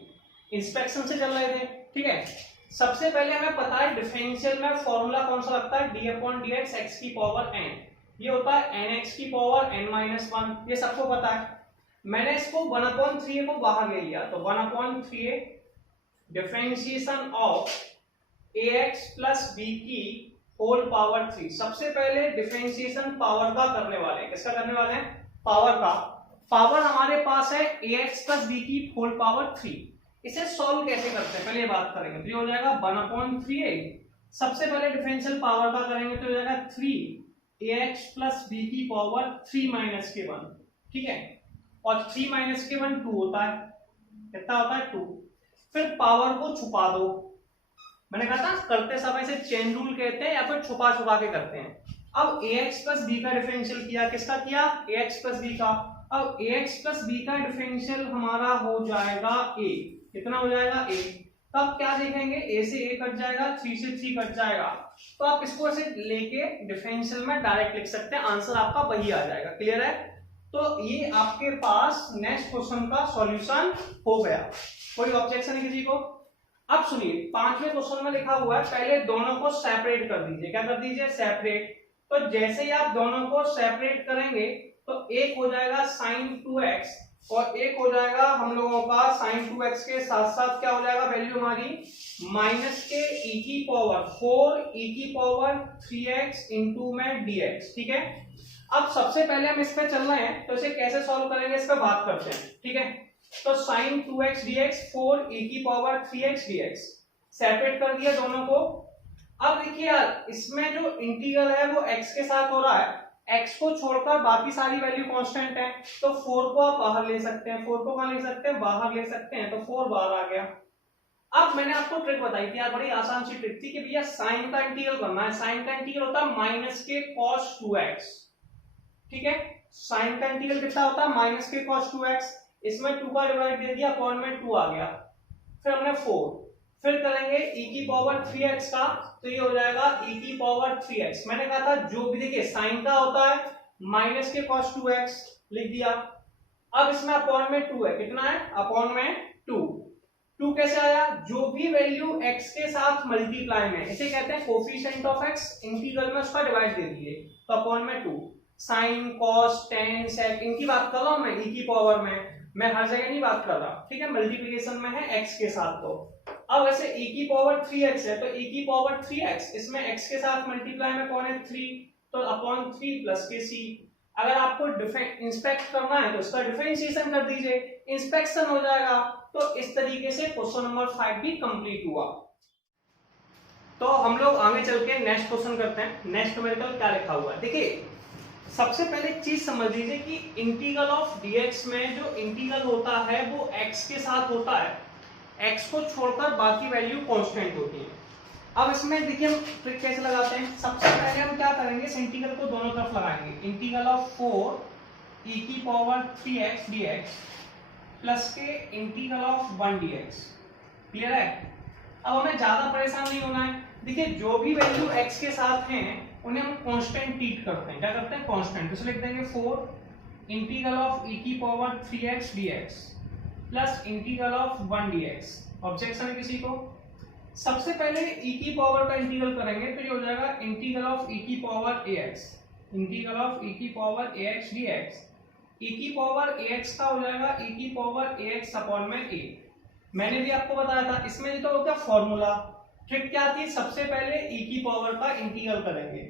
इंस्पेक्शन से चल रहे थे। ठीक है, सबसे पहले हमें पता है डिफरेंशियल में फॉर्मूला कौन सा लगता है, d/dx x की पावर n, ये होता है nx की पावर n-1, ये सबको पता है। मैंने इसको 1/3 को बाहर ले लिया, तो 1/3 differentiation of ax plus b की होल पावर 3। सबसे पहले डिफरेंशिएशन पावर का करने वाले हैं। किसका करने वाले हैं? पावर का। पावर हमारे पास है ax प्लस b की होल पावर 3। इसे सॉल्व कैसे करते हैं पहले ये बात करेंगे। तो ये हो जाएगा 1/3, सबसे पहले डिफरेंशियल पावर का करेंगे तो हो जाएगा 3 ax प्लस b की पावर 3 माइनस के 1। ठीक है, और 3 माइनस के 1 2 होता है, कितना होता है 2। फिर पावर को छुपा दो, मैंने कहा था करते समय से चेन रूल कहते हैं या फिर छुपा छुपा के करते हैं। अब ax प्लस b का डिफरेंशियल किया, किसका किया? ax प्लस b का। अब ax प्लस b का डिफरेंशियल हमारा हो जाएगा a, कितना हो जाएगा a। तब क्या देखेंगे, a से a कट जाएगा, 3 से 3 कट जाएगा, तो आप इसको ऐसे लेके डिफरेंशियल में डायरेक्ट लिख सकते हैं, आंसर आपका वही आ जाएगा। क्लियर है? तो ये आपके पास नेक्स्ट क्वेश्चन का सॉल्यूशन हो गया। कोई ऑब्जेक्शन है किसी को? अब सुनिए, 5वें क्वेश्चन में लिखा हुआ है पहले दोनों को सेपरेट कर दीजिए। क्या कर दीजिए? सेपरेट। तो जैसे ही आप दोनों को सेपरेट करेंगे तो एक हो जाएगा sin 2x और एक हो जाएगा हम लोगों का sin 2x के साथ साथ क्या हो जाएगा वैल्यू हमारी माइनस के e की पावर 4 e की पावर 3x इंटू में dx। ठीक है, अब सबसे पहले हम इस पे चल रहे हैं तो इसे कैसे सॉल्व करेंगे इस पर बात करते हैं। ठीक है, तो sin 2x dx 4 e की पावर 3x dx सेपरेट कर दिया दोनों को। अब देखिए यार, इसमें जो इंटीग्रल है वो x के साथ हो रहा है, x को छोड़कर बाकी सारी वैल्यू कांस्टेंट है, तो 4 को आप बाहर ले सकते हैं। 4 को कहां ले सकते हैं? बाहर ले सकते हैं, तो 4 बाहर आ गया। अब मैंने आपको ट्रिक बताई थी यार, बड़ी आसान सी ट्रिक थी कि भैया साइन का इंटीग्रल करना है। साइन का इंटीग्रल होता है माइनस के cos 2x। ठीक है, साइन का इंटीग्रल कितना होता है? माइनस के cos 2x। इसमें 2 का डिवाइड दे दिया, अपॉन में 2 आ गया, फिर हमने 4, फिर करेंगे e की पावर 3x का, तो ये हो जाएगा e की पावर 3x। मैंने कहा था जो भी देखिए साइन का होता है माइनस के cos 2x लिख दिया। अब इसमें अपॉन में 2 है, कितना है? अपॉन में 2 कैसे आया? जो भी वैल्यू x के साथ मल्टीप्लाई में, इसे कहते हैं कोफिशिएंट ऑफ x, इंटीग्रल में उसका डिवाइड दे दीजिए, तो अपॉन में 2। साइन कॉस टेन सेक इनकी बात कर रहा हूं मैं, e की पावर में, मैं हर जगह नहीं बात कर रहा। ठीक है, मल्टीप्लिकेशन में है x के साथ। तो अब ऐसे e की पावर 3x है, तो e की पावर 3x, इसमें x के साथ मल्टीप्लाई में कौन है? 3, तो अपॉन 3 प्लस के c। अगर आपको इंस्पेक्ट करना है तो इसका डिफरेंशिएशन कर दीजिए, इंस्पेक्शन हो जाएगा। तो इस तरीके से क्वेश्चन नंबर 5 भी कंप्लीट हुआ। तो हम लोग आगे चल के नेक्स्ट क्वेश्चन करते हैं। नेक्स्ट न्यूमेरिकल क्या लिखा हुआ है देखिए। सबसे पहले एक चीज समझ लीजिए कि इंटीग्रल ऑफ dx में जो इंटीग्रल होता है वो x के साथ होता है, x को छोड़कर बाकी वैल्यू कांस्टेंट होती है। अब इसमें देखिए हम ट्रिक कैसे लगाते हैं। सबसे पहले हम क्या करेंगे, इस इंटीग्रल को दोनों तरफ लगाएंगे। इंटीग्रल ऑफ 4 ई की पावर 3x dx प्लस के इंटीग्रल ऑफ 1 dx। क्लियर है? अब हमें ज्यादा परेशान नहीं होना है। देखिए जो भी वैल्यू x के साथ हैं उन्हें हम कांस्टेंट ट्रीट करते हैं। क्या करते हैं? कांस्टेंट। तो लिख देंगे 4 इंटीग्रल ऑफ e की power 3x dx plus integral of 1 dx। Objection है किसी को? सबसे पहले e की पावर का इंटीग्रल करेंगे तो ये हो जाएगा इंटीग्रल ऑफ e की power ax, integral of e की पावर ax dx। e की पावर ax का हो जाएगा e की पावर ax अपॉन में a। मैंने भी आपको बताया था इसमें तो क्या फॉर्मूला ट्रिक क्या थी, सबसे पहले e की पावर का इंटीग्रल करेंगे।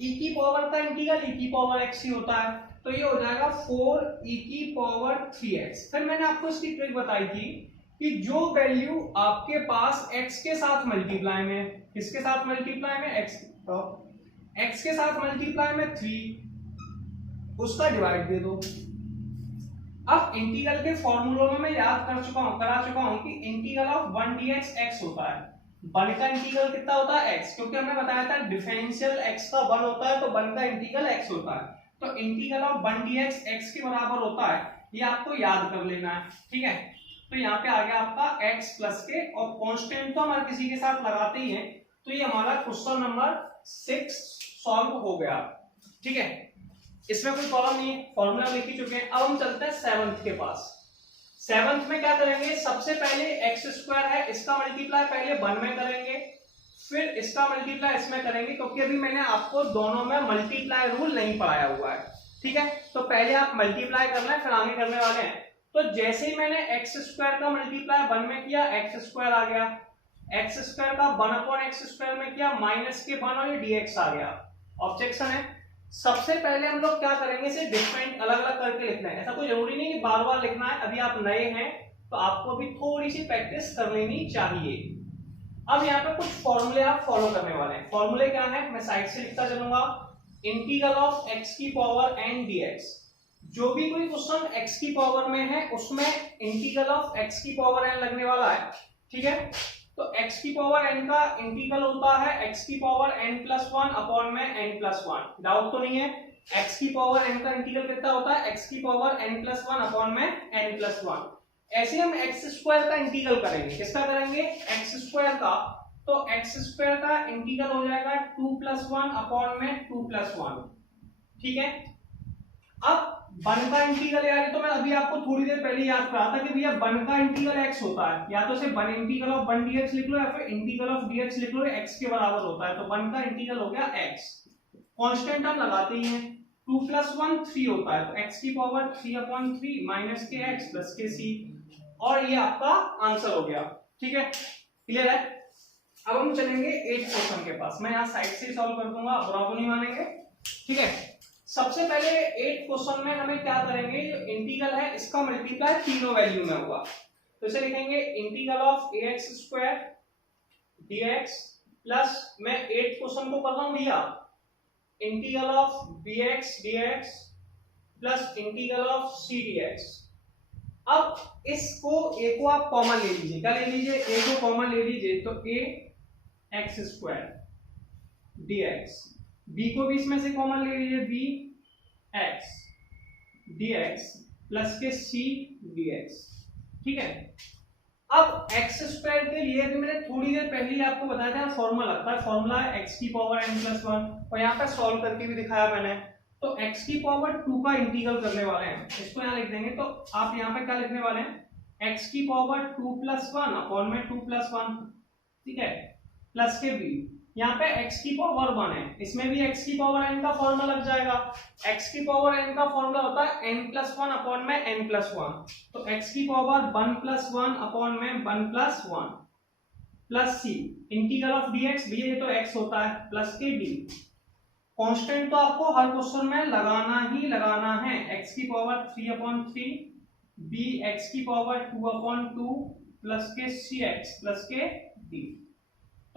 e की पावर का इंटीग्रल e की पावर x ही होता है, तो ये हो जाएगा 4 e की पावर 3x। फिर मैंने आपको इसकी ट्रिक बताई थी कि जो वैल्यू आपके पास x के साथ मल्टीप्लाई में, किसके साथ मल्टीप्लाई में, x, तो x के साथ मल्टीप्लाई में 3, उसका डिवाइड दे दो। अब इंटीग्रल के फॉर्मूलों में मैं याद करा चुका हूं कि इंटीग्रल ऑफ 1 dx x होता है। 1 का इंटीग्रल कितना होता है? x, क्योंकि हमने बताया था डिफरेंशियल x का 1 होता है तो 1 का इंटीग्रल x होता है। तो इंटीग्रल ऑफ 1 dx x के बराबर होता है, ये आपको याद कर लेना है। ठीक है, तो यहाँ पे आ गया आपका x प्लस के, और कांस्टेंट तो हमारे किसी के साथ लगाते ही हैं, तो ये हमारा क्वेश्चन नंबर 6 सॉल्व हो गया। ठीक है, इसमें कोई प्रॉब्लम नहीं है, फॉर्मूला लिख ही चुके हैं। अब हम चलते हैं 7th के पास। 7th में क्या करेंगे? सबसे पहले x स्क्वायर है, इसका मल्टीप्लाई पहले 1 में करेंगे, फिर इसका मल्टीप्लाई इसमें करेंगे, क्योंकि अभी मैंने आपको दोनों में मल्टीप्लाई रूल नहीं पढ़ाया हुआ है। ठीक है, तो पहले आप मल्टीप्लाई करना है, फिर आगे करने वाले हैं। तो जैसे ही मैंने x स्क्वायर का मल्टीप्लाई 1 में किया, x स्क्वायर आ गया, x स्क्वायर का 1 अपॉन x स्क्वायर में किया, माइनस के 1 और ये dx आ गया। ऑब्जेक्शन है? सबसे पहले हम लोग क्या करेंगे, इसे डिफरेंट अलग अलग करके लिखना है। ऐसा कोई जरूरी नहीं कि बार बार लिखना है, अभी आप नए हैं तो आपको भी थोड़ी सी प्रैक्टिस कर लेनी चाहिए। अब यहाँ पे कुछ फॉर्मूले आप फॉलो करने वाले हैं। फॉर्मूले क्या है, मैं साइड से लिखता चलूंगा। इंटीग्रल ऑफ x की पावर n dx। जो भी कोई क्वेश्चन x की पावर में है उसमें इंटीग्रल ऑफ x की पावर n लगने वाला है। ठीक है, तो x की पावर n का इंटीग्रल होता है x की पावर n प्लस 1 अपॉन में n प्लस 1। डाउट तो नहीं है? x की पावर n का इंटीग्रल कितना होता है? x की पावर n प्लस 1 अपॉन में n प्लस 1। ऐसे हम x स्क्वायर का इंटीग्रल करेंगे। किसका करेंगे? x स्क्वायर का। तो x स्क्वायर का इंटीग्रल हो जाएगा 2 प्लस 1 अपॉन में 2 प्लस 1। ठीक है, अब 1 का इंटीग्रल, यार ये तो मैं अभी आपको थोड़ी देर पहले याद करा था कि भैया 1 का इंटीग्रल x होता है, या तो सिर्फ 1 इंटीग्रल ऑफ 1 dx लिख लो या फिर इंटीग्रल ऑफ dx लिख लो, x के बराबर होता है। तो 1 का इंटीग्रल हो गया x, कांस्टेंट हम लगाते ही हैं। 2 प्लस 1 3 होता है, तो x की पावर 3 अपॉन 3 माइनस के x प्लस के c, और ये आपका आंसर हो गया। ठीक है, क्लियर है? अब हम चलेंगे 8th क्वेश्चन के पास। मैं यहाँ साइड से सॉल्व कर दूंगा, बुरा तो नहीं मानेंगे। ठीक है, सबसे पहले 8th क्वेश्चन में हमें क्या करेंगे, जो इंटीग्रल है इसका मल्टीप्लाई तीनों वैल्यू में हुआ, तो इसे लिखेंगे integral of ax square dx plus, मैं 8th क्वेश्चन को कर रहा हूं भैया, integral of bx dx plus integral of c dx। अब इसको a को आप कॉमन ले लीजिए। क्या ले लीजिए? a को कॉमन ले लीजिए, तो a x square dx, b को भी इसमें से कॉमन ले लीजिए, b x dx प्लस के c dx। ठीक है, अब x स्क्वायर के लिए भी मैंने थोड़ी देर पहले ही आपको बताया था, फॉर्मूला लगता है, फॉर्मूला है x की पावर n प्लस 1, और यहाँ पे सॉल्व करके भी दिखाया मैंने। तो x की पावर 2 का इंटीग्रल करने वाले हैं, इसको यहाँ लिख देंगे। तो आप यहाँ पे क्या लिखने वाले हैं, x की पावर 2 प्लस 1 अपॉन में 2 प्लस 1। ठीक है, प्लस के b, यहाँ पे x की पावर 1 है, इसमें भी x की पावर n का फॉर्मूला लग जाएगा। x की पावर n का फॉर्मूला होता है n प्लस 1 अपॉन में n प्लस 1। तो x की पावर 1 प्लस 1 अपॉन में 1 plus 1 plus c, integral of dx, भी ये तो x होता है, प्लस के d। कांस्टेंट तो आपको हर क्वेश्चन में लगाना ही लगाना है। x की पावर 3 अपॉन 3, b x की पावर 2 अपॉन 2 प्लस के c x प्लस के d।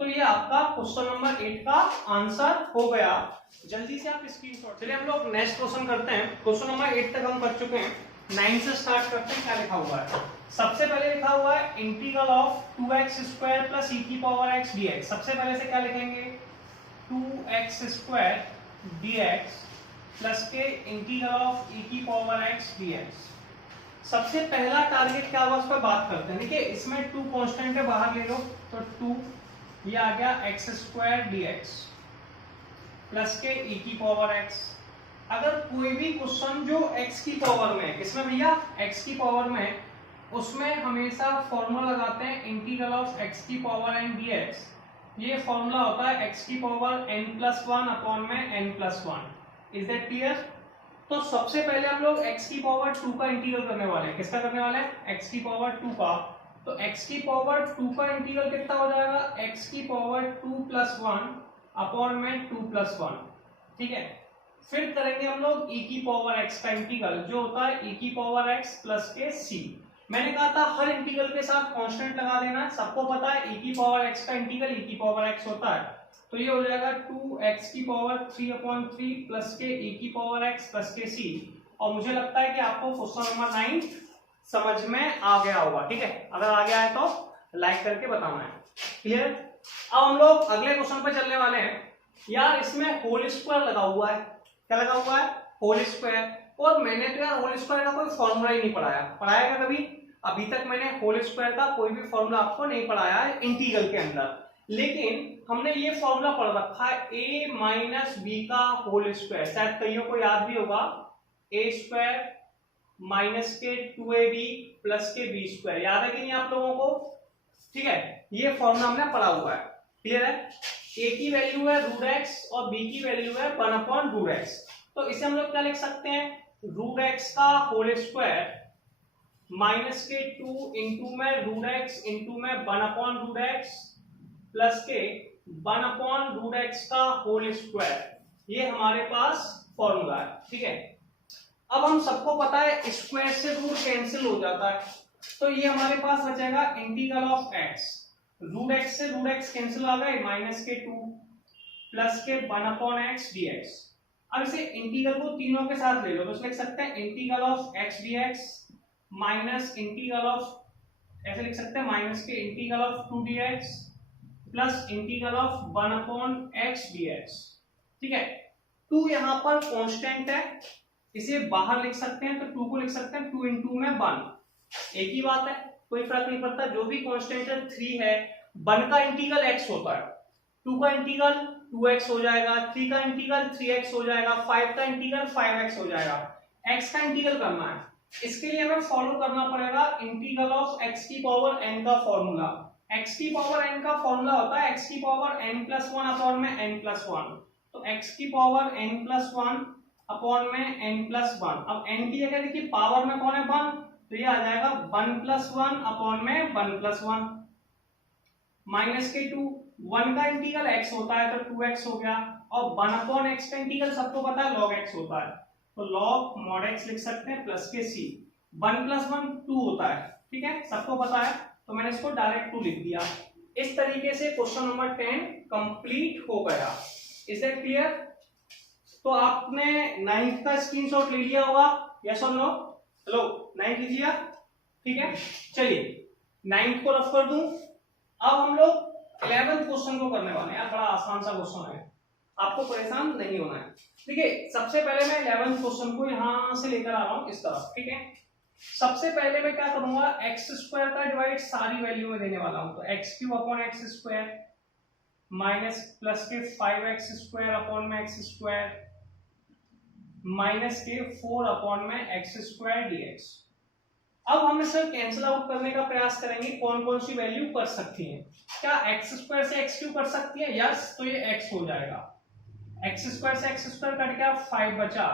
तो ये आपका क्वेश्चन नंबर 8 का आंसर हो गया। जल्दी से आप स्क्रीनशॉट। चलिए हम लोग नेक्स्ट क्वेश्चन करते हैं। क्वेश्चन नंबर 8 तक हम कर चुके हैं, 9 से स्टार्ट करते हैं। क्या लिखा हुआ है? सबसे पहले लिखा हुआ है integral of 2x square plus e की पावर x dx। सबसे पहले से क्या लिखेंगे, 2x स्क्वायर dx प्लस के इंटीग्रल ऑफ e की पावर x dx। सबसे पहला टारगेट क्या हुआ उस पर बात करते हैं। देखिए इसमें 2 कांस्टेंट है, बाहर ले लो तो 2, ये आ गया एक्स स्क्वायर dx प्लस के e की पावर x। अगर कोई भी क्वेश्चन जो x की पावर में है, किसमें भैया x की पावर में, उसमें हमेशा फॉर्मूला लगाते हैं इंटीग्रल ऑफ x की पावर n dx। ये फॉर्मूला होता है x की पावर n+1 अपॉन में n+1। Is that clear? तो सबसे पहले हम लोग x की पावर 2 का इंटीग्रल करने वाले हैं। किसका करने वाले हैं? x की पावर 2 का। तो x की पावर 2 का इंटीग्रल कितना हो जाएगा? x की पावर 2+1 अपॉन में 2+1। ठीक है, फिर करेंगे हम लोग e की पावर x का इंटीग्रल, जो होता है e की पावर x प्लस के c। मैंने कहा था हर इंटीग्रल के साथ कांस्टेंट लगा देना। सबको पता है e की पावर x का इंटीग्रल e की पावर x होता है, तो ये हो जाएगा 2x की पावर 3/3 प्लस के e की पावर x प्लस के c। और मुझे लगता है कि आपको क्वेश्चन नंबर 9 समझ में आ गया होगा। ठीक है, अगर आ गया है तो लाइक करके बताना है। क्लियर? अब हम लोग अगले क्वेश्चन पे चलने वाले हैं। यार इसमें होल स्क्वायर लगा हुआ है। क्या लगा हुआ है? Whole square. और मैंने तो यार होल स्क्वायर का कोई फॉर्मूला ही नहीं पढ़ाया। पढ़ाया क्या कभी? अभी तक मैंने होल स्क्वायर का कोई भी फॉर्मूला आपको नहीं पढ़ाया है इंटीग्रल के अंदर। लेकिन हमने ये फॉर्मूला पढ़ रखा है a माइनस बी का होल स्क्वायर। शायद कईयों को याद भी होगा, a स्क्वायर माइनस के 2ab प्लस के बी स्क्वायर। याद है कि नहीं आप लोगों को? ठीक है, ये फॉर्मूला हमने पढ़ा हुआ है। क्लियर है? a की वैल्यू है √x और b की वैल्यू है 1/√x। तो इसे हम लोग क्या लिख सकते हैं? √x का होल स्क्वायर माइनस के 2 इंटू में √x इंटू में 1/√x प्लस के 1/√x का होल स्क्वायर। ये हमारे पास फॉर्मूला है। ठीक है, अब हम सबको पता है स्क्वायर से रूट कैंसिल हो जाता है, तो ये हमारे पास बचेगा इंटीग्रल ऑफ x। √x से √x कैंसिल आ गए, माइनस के 2 प्लस के 1/x dx। अब इसे इंटीग्रल को तीनों के साथ ले लो, तो लिख सकते हैं integral of x dx minus integral of, ऐसे लिख सकते हैं माइनस के integral of 2 dx plus integral of 1/x dx। ठीक है, 2 यहाँ पर कांस्टेंट है, इसे बाहर लिख सकते हैं, तो 2 को लिख सकते हैं 2 इंटू में 1। एक ही बात है, कोई फर्क नहीं पड़ता। जो भी कांस्टेंट है 3 है, 1 का इंटीग्रल x होता है, 2 का इंटीग्रल 2x हो जाएगा, 3 का इंटीग्रल 3x हो जाएगा, 5 का इंटीग्रल 5x हो जाएगा। x का इंटीग्रल करना है, इसके लिए हमें फॉलो करना पड़ेगा इंटीग्रल ऑफ x की पावर n का फॉर्मूला। x की पावर n का फॉर्मूला होता है x की पावर n+1 अपॉन में n+1। तो x की पावर n+1 अपॉन में n+1। अब n की जगह देखिए पावर में कौन है 1, तो ये आ जाएगा 1+1 अपॉन में 1+1 माइनस के 2। 1 का इंटीग्रल x होता है तो 2x हो गया, और 1/x का इंटीग्रल सबको पता है log x होता है, तो log mod x लिख सकते हैं प्लस के c। 1+1 2 होता है। ठीक है, सबको पता है, तो मैंने इसको डायरेक्ट 2 लिख दिया। इस तरीके से क्वेश्चन नंबर 10 कंप्लीट हो गया। Is that clear? तो आपने 9th का स्क्रीनशॉट ले लिया होगा, यस और नो? हेलो, 9th लीजिए। ठीक है, चलिए 9th को रफ कर दूं। अब हम लोग 11th क्वेश्चन को करने वाले हैं। बड़ा आसान सा क्वेश्चन है, आपको परेशान नहीं होना है। देखिए सबसे पहले मैं 11th क्वेश्चन को यहां से लेकर आ रहा हूं इस तरफ। ठीक है, सबसे पहले मैं क्या करूंगा, x² का डिवाइड सारी वैल्यू में देने वाला हूं, तो x³ upon x² minus plus के 5x² अपॉन में x² माइनस के 4 अपॉन में x² dx। अब हम इसे कैंसिल आउट करने का प्रयास करेंगे, कौन कौन सी वैल्यू कर सकती हैं। क्या x² से x³ कर सकती है? यस, तो ये x हो जाएगा। x² से x² कट गया, 5 बचा,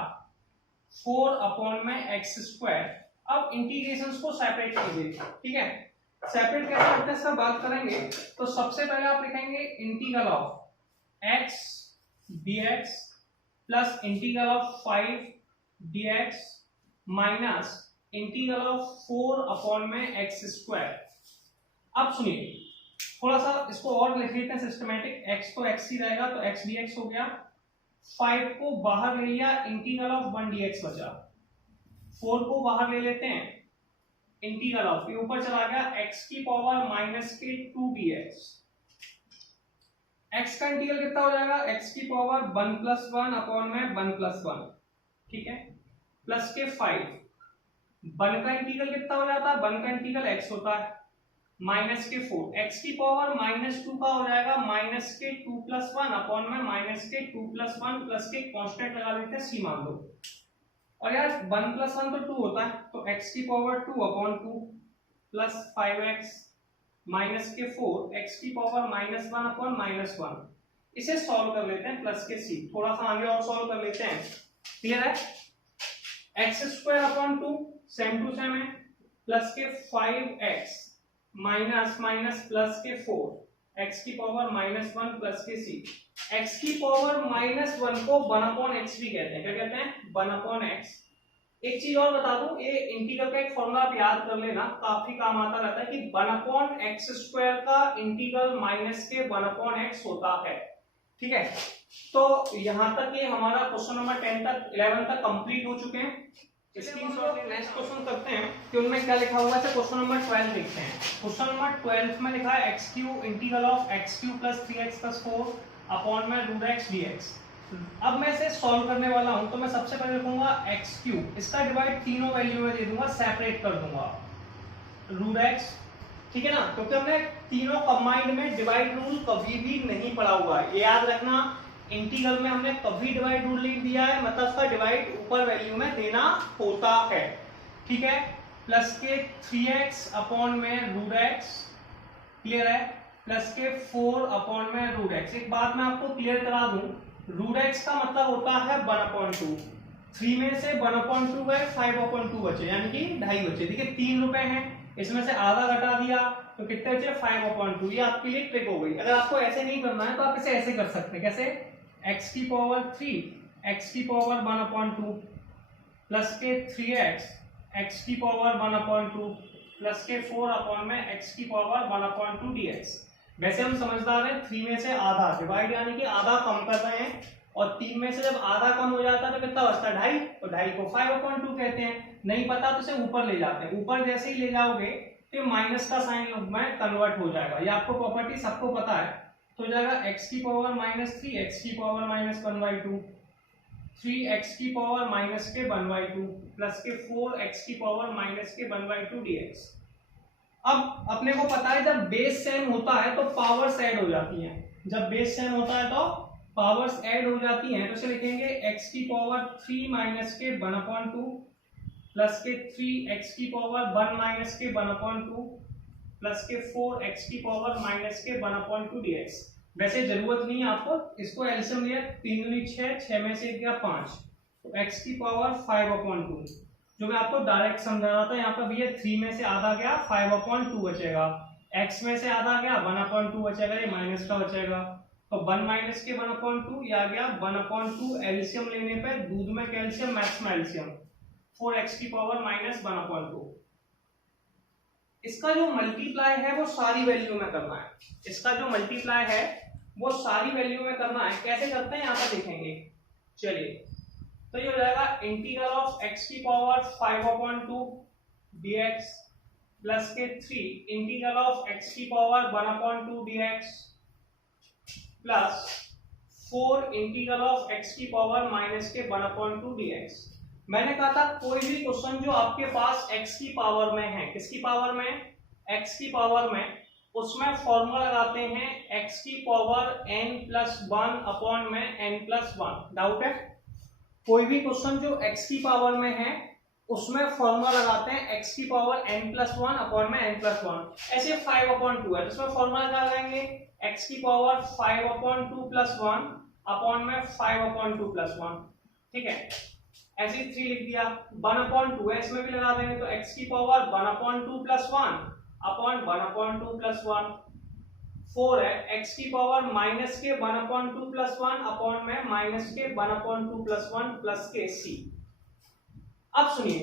4 अपॉन में x²। अब इंटीग्रेशंस को सेपरेट कीजिए। ठीक है, सेपरेट कैसे करते हैं इसका बात करेंगे। तो सबसे पहले आप लिखेंगे integral of x dx plus integral of 5 dx minus integral of 4 upon में x²। अब सुनिए, थोड़ा सा इसको और लिख लेते हैं सिस्टमैटिक। x तो x ही रहेगा, तो x dx हो गया, 5 को बाहर ले लिया, इंटीग्रल ऑफ 1 dx बचा, 4 को बाहर ले लेते हैं, इंटीग्रल ऑफ, ये ऊपर चला गया, x की पावर माइनस के 2 dx। x का इंटीग्रल कितना हो जाएगा, x की पावर 1+1 अपॉन में 1+1 ठीक है, प्लस के 5, 1 का इंटीग्रल कितना हो जाता है, 1 का इंटीग्रल x होता है, माइनस के 4, x की पावर -2 का हो जाएगा माइनस के 2 + 1 अपॉन में माइनस के 2 + 1 प्लस के कांस्टेंट लगा देते हैं c मान लो, और यार 1 + 1 तो 2 होता है, तो x की power 2 upon 2 plus 5x minus के 4, x की पावर -1 अपॉन -1, इसे सॉल्व कर लेते हैं प्लस के c, थोड़ा सा आगे और सॉल्व कर लेते हैं, क्लियर है, x² upon 2 same to same है, प्लस के 5x माइनस माइनस प्लस के 4, x की पावर -1 प्लस के c, x की पावर -1 को 1/x भी कहते हैं, क्या कहते हैं, 1/x। एक चीज और बता दूं, ये इंटीग्रल का एक फॉर्मूला आप याद कर लेना, काफी काम आता रहता है कि 1/x² का इंटीग्रल माइनस के 1/x होता है, ठीक है। तो यहां तक ये हमारा क्वेश्चन नंबर 10 तक 11 तक कंप्लीट हो चुके हैं। स्क्रीनशॉट नेक्स्ट क्वेश्चन करते हैं कि उनमें क्या लिखा हुआ है, क्वेश्चन नंबर 12 देखते हैं। क्वेश्चन नंबर 12 में लिखा है x³ integral of x³ + 3x + 4 upon में √x dx। अब मैं इसे सॉल्व करने वाला हूं, तो मैं सबसे पहले लिखूंगा x³, इसका डिवाइड तीनों वैल्यू में दे दूंगा, सेपरेट कर दूंगा √x, ठीक है ना, क्योंकि हमने तीनों कंबाइंड में डिवाइड रूल कभी भी नहीं पढ़ा हुआ है, ये याद रखना, इंटीग्रल में हमने कभी डिवाइड रूल नहीं दिया है, मतलब उसका डिवाइड ऊपर वैल्यू में देना होता है, ठीक है, प्लस के 3x अपॉन में √x, क्लियर है, प्लस के 4 अपॉन में √x। एक बात मैं आपको क्लियर करा दूं, √x का मतलब होता है 1/2, 3 में से 1/2 गए, 5/2 बचे, यानी कि 2.5 बचे, ठीक है, 3 रुपए हैं, इसमें से आधा घटा दिया तो कितने बचे, 5/2। ये आपके लिए ट्रिक हो गई। अगर आपको ऐसे नहीं करना है तो आप इसे ऐसे कर सकते हैं, कैसे, x की पावर 3, x की पावर 1/2 प्लस के 3x, x की पावर 1/2 प्लस के 4 अपॉन में x की पावर 1/2 dx। वैसे हम समझदार हैं, 3 में से आधा डिवाइड यानी कि आधा कम कर रहे हैं, और 3 में से जब आधा कम हो जाता है तो कितना बचता है, 2.5, तो 2.5 को 5/2 कहते हैं। नहीं पता तो इसे ऊपर ले जाते हैं, ऊपर जैसे ही ले जाओगे तो माइनस का साइन में कन्वर्ट हो जाएगा, ये आपको प्रॉपर्टी सबको पता है, तो हो जाएगा x की पावर -3, x की पावर -1/2, 3x की पावर माइनस के 1/2 प्लस के 4x की पावर माइनस के 1/2 dx। अब अपने को पता है जब बेस सेम होता है तो पावर्स ऐड हो जाती हैं, जब बेस सेम होता है तो पावर्स ऐड हो जाती हैं, तो इसे लिखेंगे x की पावर 3 माइनस के 1/2 प्लस के 3x की पावर 1 माइनस के 1/2 प्लस के 4x की पावर माइनस के 1/2 dx। वैसे जरूरत नहीं है आपको, इसको एलसीएम लिया, 3 दूनी 6, 6 में से 1 गया 5, तो x की पावर 5/2, जो मैं आपको डायरेक्ट समझा रहा था, यहाँ पर भी 3 में से आधा गया 5/2 बचेगा, x में से आधा गया 1/2 बचेगा, ये माइनस का बचेगा, तो 1 माइनस के 1/2 ये आ गया 1/2, एलसीएम लेने पे दूध में कैल्शियम मैथ्स में एलसीएम, 4x की पावर -1/2। इसका जो मल्टीप्लाई है वो सारी वैल्यू में करना है, इसका जो मल्टीप्लाई है वो सारी वैल्यू में करना है, कैसे करते हैं यहाँ पर देखेंगे। चलिए, तो ये हो जाएगा इंटीग्रल ऑफ x की पावर 5/2 dx प्लस के 3 इंटीग्रल ऑफ x की power 1/2 dx plus 4 integral of x की पावर माइनस के 1/2 dx। मैंने कहा था कोई भी क्वेश्चन जो आपके पास x की पावर में है, किसकी पावर में, x की पावर में, उसमें फॉर्मूला लगाते हैं x की पावर n+1 अपॉन में n+1। डाउट है, कोई भी क्वेश्चन जो x की पावर में है उसमें फॉर्मूला लगाते हैं x की पावर n+1 अपॉन में n+1। ऐसे 5/2 है, इसमें फॉर्मूला क्या लगाएंगे, x की पावर 5/2 + 1 अपॉन में 5/2 + 1, ठीक है, ऐसे 3 लिख दिया। 1/2 है, इसमें भी लगा देंगे, तो x की पावर 1/2 + 1 अपॉन 1/2 + 1, 4 है, x की पावर माइनस के 1/2 + 1 अपॉन में माइनस के 1/2 + 1 प्लस के c। अब सुनिए,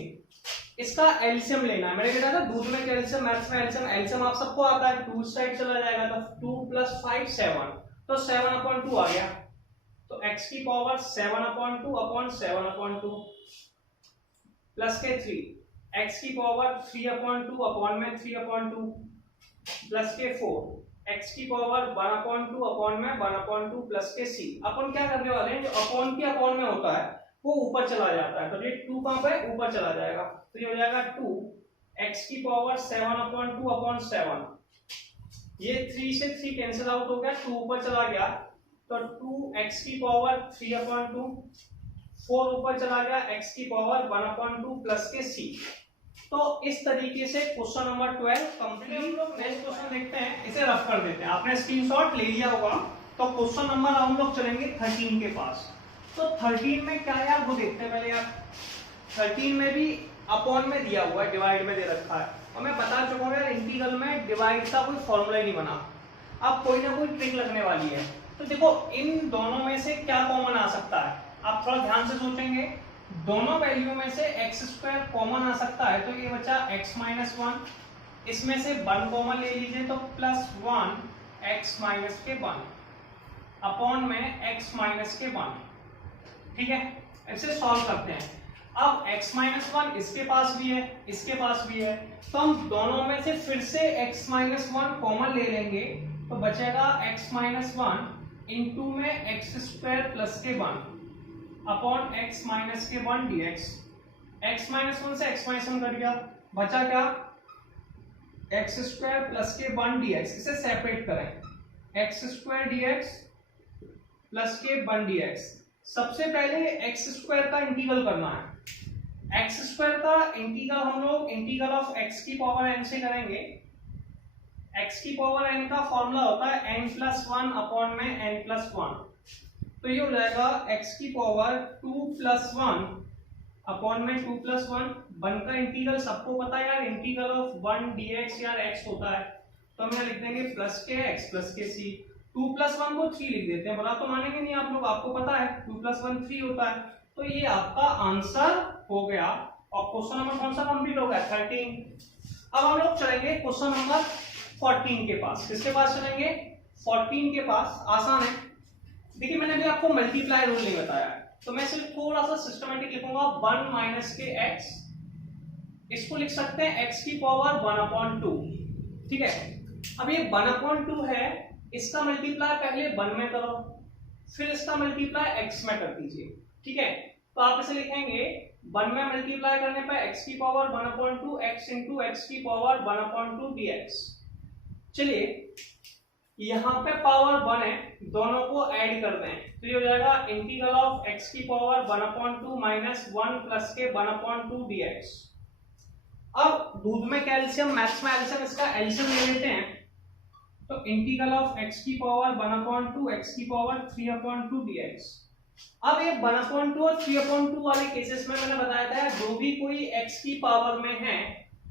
इसका एलसीएम लेना है, मैंने कहा था दूध में कैल्शियम मैथ्स में एलसीएम, एलसीएम आप सबको आता है, 2 साइड चला जाएगा, तो 2 + 5 7, तो 7/2 आ गया, तो x की पावर 7/2 अपॉन 7/2 प्लस के 3, x की पावर 3/2 अपॉन में 3/2 प्लस के 4, x की पावर 1/2 अपॉन में 1/2 प्लस के c। अपन क्या करने वाले हैं, जो अपॉन के अपॉन में होता है वो ऊपर चला जाता है, तो ये 2 कहां पे ऊपर चला जाएगा, तो ये हो जाएगा 2x की पावर 7/2/7। ये 3 से 3 कैंसिल आउट हो गया, 2 ऊपर चला गया, तो 2x की पावर 3/2, 4 ऊपर चला गया, x की पावर 1/2 प्लस के c। तो इस तरीके से क्वेश्चन नंबर 12 कंप्लीट। हम लोग नेक्स्ट क्वेश्चन देखते हैं, इसे रफ कर देते हैं। आपने स्क्रीनशॉट ले लिया होगा, तो क्वेश्चन नंबर हम लोग चलेंगे 13 के पास। तो 13 में क्या है यार, वो देखते हैं पहले यार। 13 में भी अपॉन में दिया हुआ है, डिवाइड में दे रखा है, और मैं बता चुका हूँ यार इंटीग्रल में डिवाइड का कोई फॉर्मूला ही नहीं बना। अब कोई ना कोई ट्रिक लगने वाली है। तो देखो इन दोनों में से क्या कॉमन आ सकता है, आप थोड़ा ध्यान से सोचेंगे। दोनों वैल्यू में से x² कॉमन आ सकता है, तो ये बचा x - 1, इसमें से 1 कॉमन ले लीजिए, तो +1 x - के 1 अपॉन में x - के 1। ठीक है, इसे सॉल्व करते हैं। अब x - 1 इसके पास भी है, इसके पास भी है, तो हम दोनों में से फिर से x - 1 कॉमन ले लेंगे, तो बचेगा x - 1 इंटू में x² प्लस के 1 अपॉन x - के 1 dx। x - 1 से x - 1 कट गया, बचा क्या, x² प्लस के 1 dx। इसे सेपरेट करें, x² dx प्लस के 1 dx। सबसे पहले x² का इंटीग्रल करना है। x² का इंटीग्रल हम लोग इंटीग्रल ऑफ x की पावर n से करेंगे। x की पावर n का फॉर्मूला होता है n+1 अपॉन में n+1, तो ये हो जाएगा x की पावर 2+1 अपॉन में 2+1। 1 का इंटीग्रल सबको पता है यार, इंटीग्रल ऑफ 1 dx यार x होता है, तो हम यहाँ लिख देंगे प्लस के x प्लस के c। 2+1 को 3 लिख देते हैं, बोला तो मानेंगे नहीं आप लोग, आपको पता है 2+1 3 होता है। तो ये आपका आंसर हो गया, और क्वेश्चन नंबर कौन सा कंप्लीट हो गया, 13। अब हम लोग चलेंगे क्वेश्चन नंबर 14 के पास। किसके पास चलेंगे, 14 के पास। आसान है, देखिए मैंने अभी आपको मल्टीप्लाई रूल नहीं बताया है, तो मैं सिर्फ थोड़ा सा सिस्टमेटिक लिखूंगा। 1 माइनस के x, इसको लिख सकते हैं x की पावर 1/2। ठीक है, अब ये 1/2 है, इसका मल्टीप्लाई पहले 1 में करो, फिर इसका मल्टीप्लाई x में कर दीजिए। ठीक है, तो आप इसे लिखेंगे 1 में मल्टीप्लाई करने पर x की पावर 1/2 x इंटू x की पावर 1/2 dx। चलिए यहाँ पे पावर 1 है, दोनों को ऐड कर दें, तो ये हो जाएगा इंटीग्रल ऑफ x की पावर 1/2 माइनस 1 प्लस के 1/2 dx। अब दूध में कैल्शियम, मैथ्स में एल्शियम, इसका एल्शियम ले लेते हैं, तो इंटीग्रल ऑफ x की पावर 1/2 x की पावर 3/2 dx। अब ये 1/2 और 3/2 वाले केसेस में मैंने बताया था जो भी कोई x की पावर में है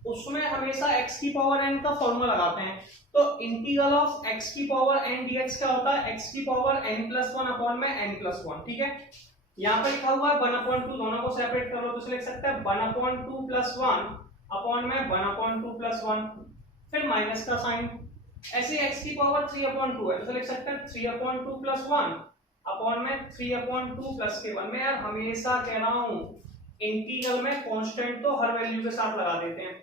उसमें हमेशा x की पावर n का फॉर्मूला लगाते हैं। तो इंटीग्रल ऑफ x की पावर n dx क्या होता है, x की पावर n+1 अपॉन में n+1। ठीक है, यहाँ पर लिखा हुआ है 1/2, दोनों को सेपरेट करो तो लिख सकते हैं 1/2 + 1 अपॉन में 1/2 + 1, फिर माइनस का साइन। ऐसे x की पावर 3/2 है, तो लिख सकते हैं 3/2 + 1 अपॉन में 3/2 प्लस के 1। मैं यार हमेशा कह रहा हूं इंटीग्रल में कांस्टेंट तो हर वैल्यू के साथ लगा देते हैं।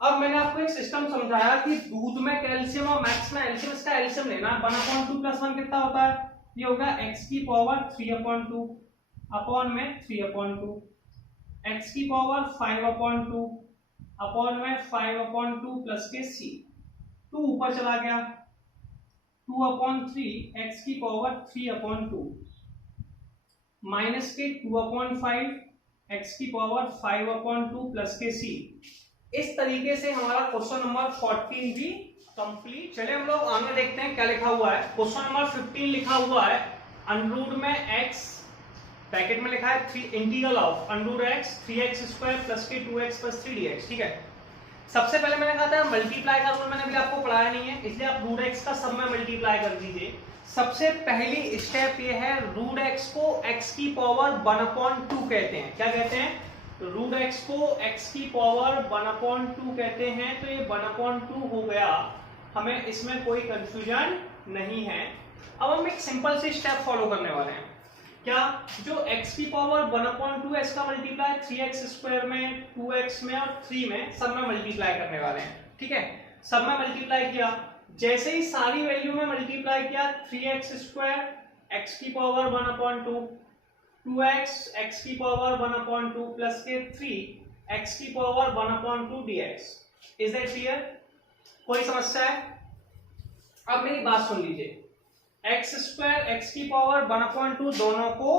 अब मैंने आपको एक सिस्टम समझाया कि दूध में कैल्शियम और मैथ्स में एल्शियम, इसका एल्शियम लेना है। 1/2 + 1 कितना होता है, ये होगा x की पावर 3/2 अपॉन में 3/2, x की पावर 5/2 अपॉन में 5/2 प्लस के c। 2 ऊपर चला गया, 2/3 x की पावर 3/2 माइनस के 2/5 x की पावर 5/2 प्लस के c। इस तरीके से हमारा क्वेश्चन नंबर 14 भी कंप्लीट। चलिए हम लोग आगे देखते हैं क्या लिखा हुआ है। क्वेश्चन नंबर 15 लिखा हुआ है अंडर में x ब्रैकेट में लिखा है integral of √x 3x² plus के 2x + 3 dx। ठीक है, सबसे पहले मैंने कहा था मल्टीप्लाई का रूल मैंने अभी आपको पढ़ाया नहीं है, इसलिए आप √x का सब में मल्टीप्लाई कर दीजिए। सबसे पहली स्टेप ये है, √x को x की पावर 1/2 कहते हैं। क्या कहते हैं, √x को x की पावर 1/2 कहते हैं। तो ये 1/2 हो गया, हमें इसमें कोई कंफ्यूजन नहीं है। अब हम एक सिंपल सी स्टेप फॉलो करने वाले हैं। क्या, जो x की पावर 1/2 है इसका मल्टीप्लाई 3x² में, 2x में और 3 में सब में मल्टीप्लाई करने वाले हैं। ठीक है, सब में मल्टीप्लाई किया, जैसे ही सारी वैल्यू में मल्टीप्लाई किया 3x² x की पावर 1/2 2x x की पावर 1/2 प्लस के 3 x की power 1/2 dx। Is that clear? कोई समस्या है? अब मेरी बात सुन लीजिए, एक्स स्क्वायर एक्स की पावर 1/2 दोनों को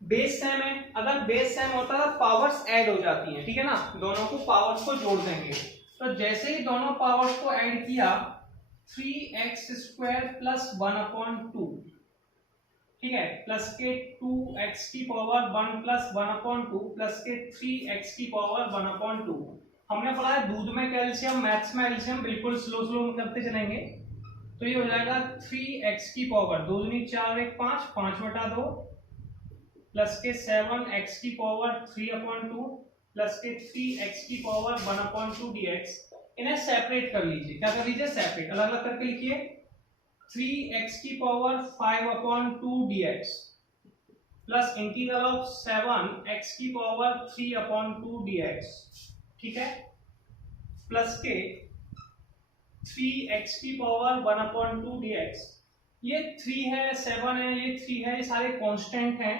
बेस सेम है, अगर बेस सेम होता है तो पावर्स ऐड हो जाती हैं, ठीक है ना, दोनों को पावर्स को जोड़ देंगे। तो जैसे ही दोनों पावर्स को ऐड किया 3x² प्लस 1/2, ठीक है, प्लस के 2x की पावर 1 प्लस 1/2 प्लस के 3x की पावर 1/2। हमने पढ़ा है दूध में कैल्शियम, मैथ्स में एल्शियम, बिल्कुल स्लो स्लो करते चलेंगे। तो ये हो जाएगा 3x की पावर 2 दूनी 4 1 5 5/2 प्लस के 7x की पावर 3/2 प्लस के 3x की पावर 1/2 dx। इन्हें सेपरेट कर लीजिए, क्या कर लीजिए, सेपरेट, अलग अलग करके लिखिए। 3x की power 5/2 dx plus integral of 7x की पावर 3/2 dx, ठीक है, प्लस के 3x की पावर 1/2 dx। ये 3 है, 7 है, ये 3 है, ये सारे कांस्टेंट हैं,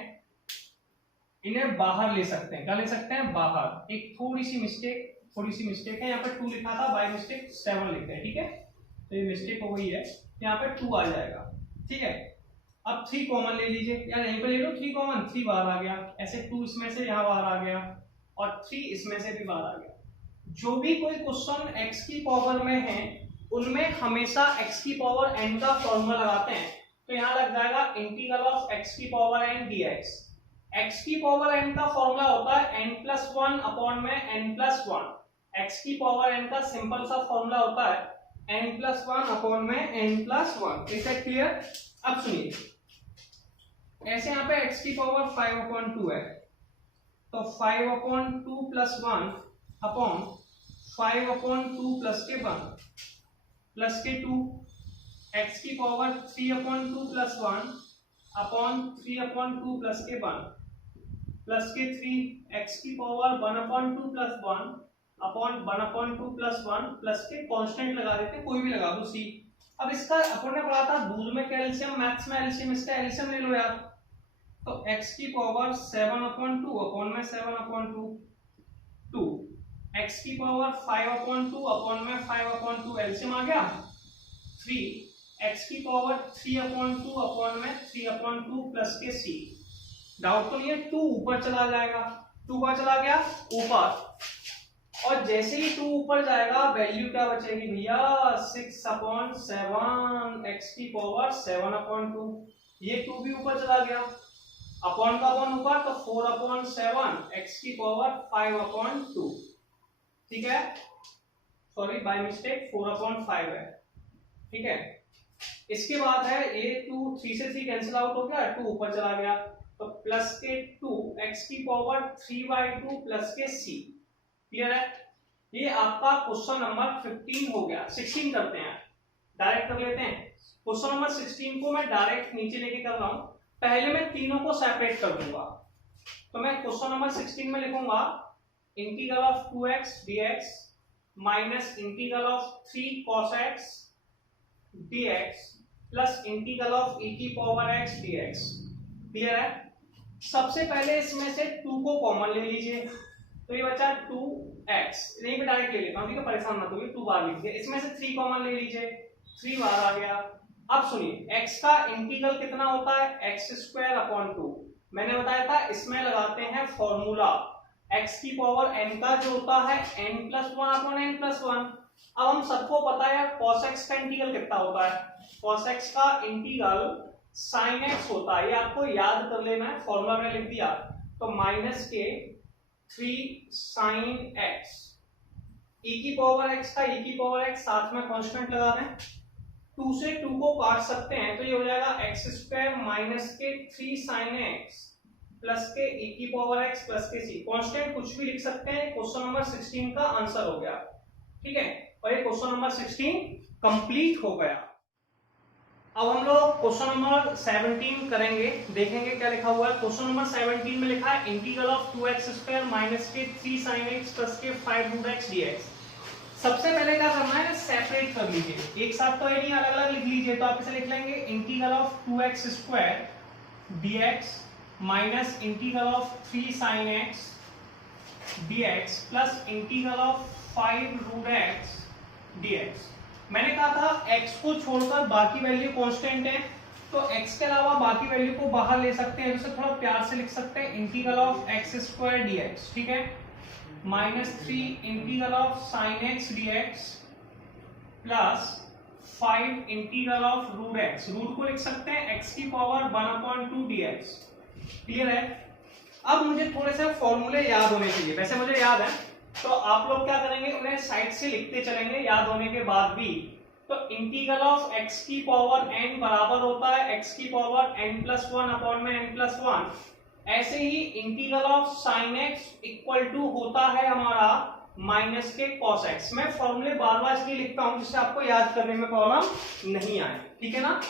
इन्हें बाहर ले सकते हैं। क्या ले सकते हैं? बाहर। एक थोड़ी सी मिस्टेक है, यहाँ पे 2 लिखा था, बाय मिस्टेक 7 लिखते हैं, ठीक है, तो ये मिस्टेक हो गई है, यहाँ पे 2 आ जाएगा, ठीक है। अब 3 कॉमन ले लीजिए, यार यहीं पे ले लो 3 कॉमन, 3 बाहर आ गया, ऐसे 2 इसमें से यहाँ बाहर आ गया और 3 इसमें से भी बाहर आ गया। जो भी कोई क्वेश्चन x की पावर में है उनमें हमेशा x की पावर n का फॉर्मूला लगाते हैं, तो यहाँ लग जाएगा इंटीग्रल ऑफ x की पावर n dx। x की पावर n का फॉर्मूला होता है n+1 अपॉन में n+1। x की पावर n का सिंपल सा फॉर्मूला होता है n+1 अपॉन में n+1। Is that clear? अब सुनिए, ऐसे यहाँ पे x की पावर 5/2 है, तो 5/2 प्लस 1 अपॉन 5/2 प्लस के 1 प्लस के 2, x की पावर 3/2 प्लस 1 अपॉन 3/2 प्लस के 1 प्लस के 3, x की power 1/2 plus 1 upon 1/2 plus 1 plus के कांस्टेंट लगा देते, कोई भी लगा दो c। अब इसका अपन ने पढ़ा था दूध में कैल्शियम, मैथ्स में एल्शियम, इसका एल्शियम ले लो यार, तो x की पावर 7/2 अपॉन में 7/2 2, x की पावर 5/2 अपॉन में 5/2 एल्शियम आ गया 3, x की पावर 3/2 अपॉन में 3/2 प्लस के c। डाउट तो नहीं है? 2 ऊपर चला जाएगा, 2 का चला गया ऊपर, और जैसे ही 2 ऊपर जाएगा वैल्यू क्या बचेगी भैया, 6/7 x की पावर 7/2। ये 2 भी ऊपर चला गया, अपॉन का अपॉन ऊपर, तो 4/7 x की पावर 5/2, ठीक है, सॉरी बाय मिस्टेक 4/5 है, ठीक है। इसके बाद है ये 2, 3 से 3 कैंसिल आउट हो गया, 2 ऊपर चला गया, तो प्लस के 2 x की पावर 3/2 प्लस के c। क्लियर है? ये आपका क्वेश्चन नंबर 15 हो गया। 16 करते हैं, डायरेक्ट कर लेते हैं। क्वेश्चन नंबर 16 को मैं डायरेक्ट नीचे लेके कर रहा हूं, पहले मैं तीनों को सेपरेट कर दूंगा। तो मैं क्वेश्चन नंबर 16 में लिखूंगा integral of 2x dx minus integral of 3 cos x dx plus integral of e की पावर x dx। क्लियर है? सबसे पहले इसमें से 2 को कॉमन ले लीजिए, तो ये बचा 2x, नहीं मैं डायरेक्ट ले लेता हूं, ठीक है, परेशान मत होइए, 2 बार लीजिए। इसमें से 3 कॉमन ले लीजिए, 3 बार आ गया। अब सुनिए x का इंटीग्रल कितना होता है, x²/2। मैंने बताया था इसमें लगाते हैं फॉर्मूला, x की पावर n का जो होता है n+1/n+1। अब हम सबको पता है cos x का इंटीग्रल कितना होता है, cos x का इंटीग्रल sin x होता है, ये आपको याद कर लेना है, फॉर्मूला मैंने लिख दिया, तो माइनस के 3 sin x, e की पावर x का e की पावर x साथ में कांस्टेंट लगा दें, 2 से 2 को काट सकते हैं, तो ये हो जाएगा x² माइनस के 3 sin x प्लस के e की पावर x प्लस के c। कांस्टेंट कुछ भी लिख सकते हैं। क्वेश्चन नंबर 16 का आंसर हो गया, ठीक है, और ये क्वेश्चन नंबर 16 कंप्लीट हो गया। अब हम लोग क्वेश्चन नंबर 17 करेंगे, देखेंगे क्या लिखा हुआ है। क्वेश्चन नंबर 17 में लिखा है इंटीग्रल ऑफ 2x² माइनस के 3 sin x प्लस के 5√x dx। सबसे पहले क्या करना है, सेपरेट कर लीजिए, एक साथ तो है नहीं, अलग अलग लिख लीजिए। तो आप इसे लिख लेंगे integral of 2x² dx minus integral of 3 sine x dx plus integral of 5 root x dx। मैंने कहा था x को छोड़कर बाकी वैल्यू कांस्टेंट है, तो x के अलावा बाकी वैल्यू को बाहर ले सकते हैं, इसे थोड़ा प्यार से लिख सकते हैं integral of x square dx, ठीक है, -3 integral of sine x dx plus 5 integral of root x, root को लिख सकते हैं x की पावर 1/2 dx। क्लियर है? अब मुझे थोड़े से फॉर्मूले याद होने चाहिए, वैसे मुझे याद है, तो आप लोग क्या करेंगे, उन्हें साइड से लिखते चलेंगे याद होने के बाद भी। तो इंटीग्रल ऑफ x की पावर n बराबर होता है x की पावर n+1 अपॉन में n+1। ऐसे ही integral of sine x equal to होता है हमारा माइनस के cos x। मैं फॉर्मूले बार बार इसलिए लिखता हूं जिससे आपको याद करने में प्रॉब्लम नहीं आए, ठीक है ना।